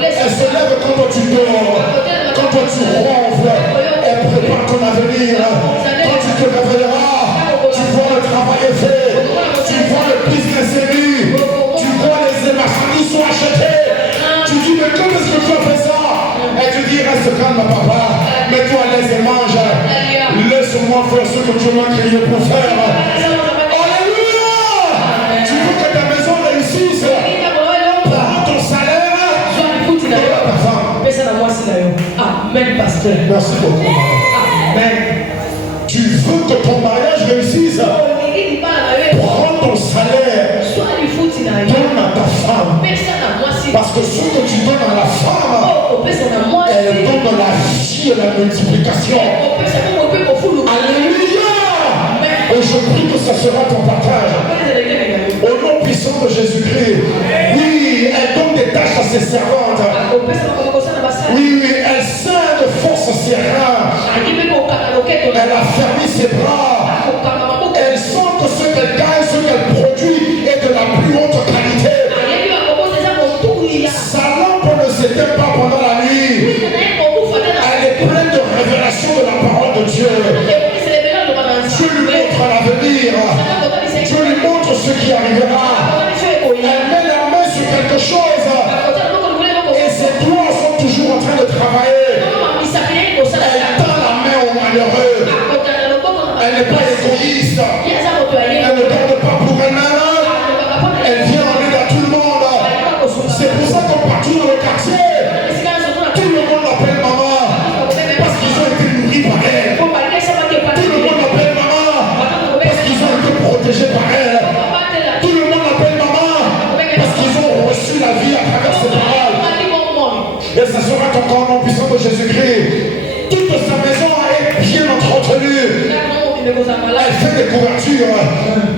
Elle se lève quand toi tu dors, quand toi tu ronfles. Elle prépare ton avenir. Quand tu te réveilleras, tu vois le travail est fait, tu vois le business élu, tu vois les marchandises sont achetées. Tu dis mais comment est-ce que tu as fait ça? Elle te dit reste calme papa, mets-toi à l'aise et mange. Laisse-moi faire ce que tu m'as créé pour faire. Amen, pasteur. Merci beaucoup. Amen. Tu veux que ton mariage réussisse? Prends ton salaire. Donne à ta femme. Parce que ce que tu donnes à la femme, elle donne la vie et la multiplication. Alléluia. Et je prie que ça sera ton partage. Au nom puissant de Jésus-Christ. Oui, elle donne des tâches à ses servantes. Oui, elle scinde de force ses reins. Elle a fermé ses bras. Elle sent que ce qu'elle gagne, ce qu'elle produit est de la plus haute qualité. Sa lampe ne s'éteint pas pendant la nuit. Elle est pleine de révélations de la parole de Dieu. Dieu lui montre l'avenir. Dieu lui montre ce qui arrivera. Elle met la main sur quelque chose. Et ses doigts sont toujours en train de travailler. Elle tend la main aux malheureux. Elle n'est pas égoïste. Elle ne garde pas pour elle-même. Elle vient en aide à tout le monde. C'est pour ça que partout dans le quartier, tout le monde l'appelle maman. Parce qu'ils ont été nourris par elle. Tout le monde l'appelle maman. Parce qu'ils ont été protégés par elle. Tout le monde l'appelle maman. Parce qu'ils ont reçu la vie à travers ses paroles. Et ça sera ton corps nom puissant de Jésus-Christ. Toute sa maison est bien entretenue. Elle fait des couvertures.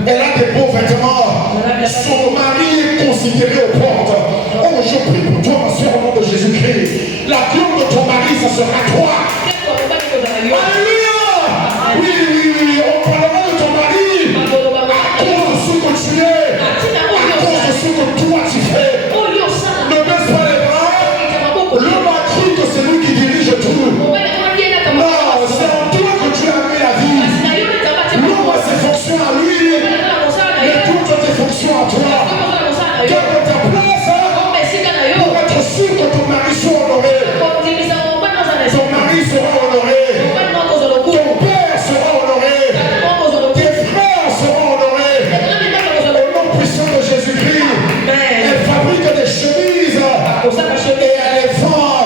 Elle a des beaux vêtements. Son mari est considéré aux portes. Oh, je prie pour toi, ma soeur, au nom de Jésus-Christ. La gloire de ton mari, ça sera toi. Alléluia. Oui, on parlera de ton mari à cause de ce que tu es, à cause de ce que toi tu fais. Ne baisse pas les bras. L'homme a cru que c'est lui qui dirige tout. Non, c'est en toi que tu as mis la vie. L'homme a ses fonctions à lui, mais toi tu as tes fonctions à toi. Garde ta place pour être sûr que ton mari soit honoré. Ton mari sera honoré. Ton père sera honoré. Tes frères seront honorés. Au nom puissant de Jésus-Christ, elle fabrique des chemises et elle les vend.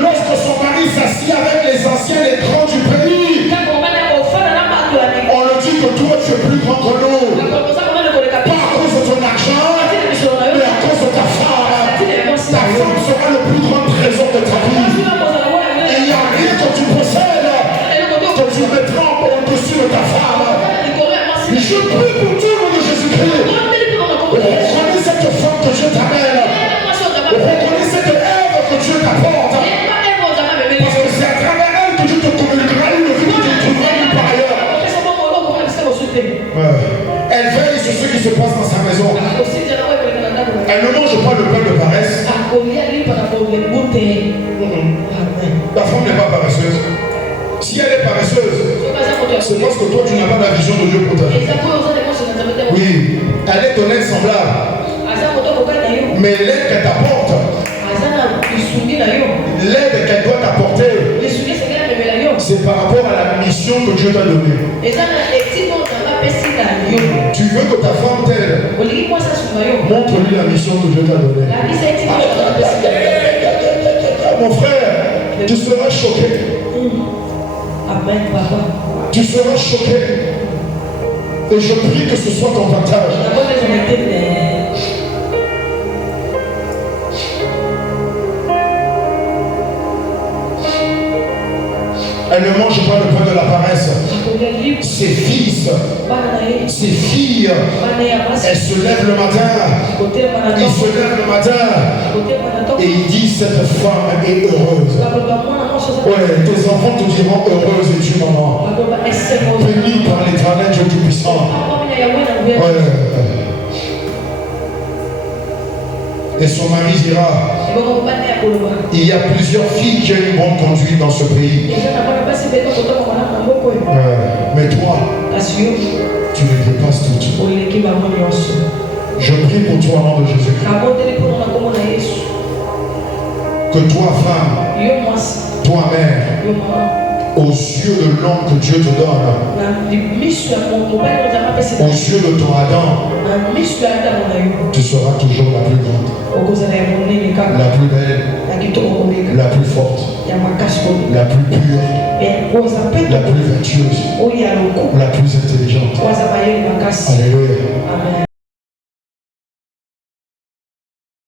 Lorsque son mari s'assied avec les anciens, les grands du pays, on leur dit que toi tu es plus grand que nous. Pas à cause de ton argent, mais à cause de ta femme. Ta femme sera le plus grand trésor de ta vie. Et il n'y a rien que tu possèdes que tu mettras au-dessus de ta femme. Je prie pour tout le nom de Jésus-Christ. Reconnais cette femme que Dieu t'amène. Reconnais cette œuvre que Dieu t'apporte. Parce que c'est à travers elle que Dieu te communiquera une vie que tu ne trouveras nulle part ailleurs. Elle veille sur ce qui se passe dans sa maison. Elle ne mange pas le pain de paresse. La femme n'est pas paresseuse. Si elle est paresseuse, c'est parce que toi tu n'as pas la vision de Dieu pour ta vie. Oui, elle est ton aide semblable. Mais l'aide qu'elle t'apporte, l'aide qu'elle doit t'apporter, c'est par rapport à la mission que Dieu t'a donnée. Tu veux que ta femme t'aide, montre-lui la mission que Dieu t'a donnée. Mon frère, tu seras choqué. Amen, papa. Tu seras choqué. Et je prie que ce soit ton partage. Elle ne mange pas le pain de la paresse. ses fils, ses filles, elles se lèvent le matin, ils se lèvent le matin et ils disent cette femme est heureuse. Ouais, tes enfants te diront heureuse es-tu maman, bénie par l'Éternel Dieu Tout-Puissant. Ouais. Et son mari dira, il y a plusieurs filles qui ont une bonne conduite dans ce pays. Mais toi, tu les dépasses toutes. Je prie pour toi au nom de Jésus-Christ. Que toi, femme, toi, mère, aux yeux de l'homme que Dieu te donne, aux yeux de ton Adam, tu seras toujours la plus grande, la plus belle, la plus forte, la plus pure, la plus vertueuse, la plus intelligente. Alléluia.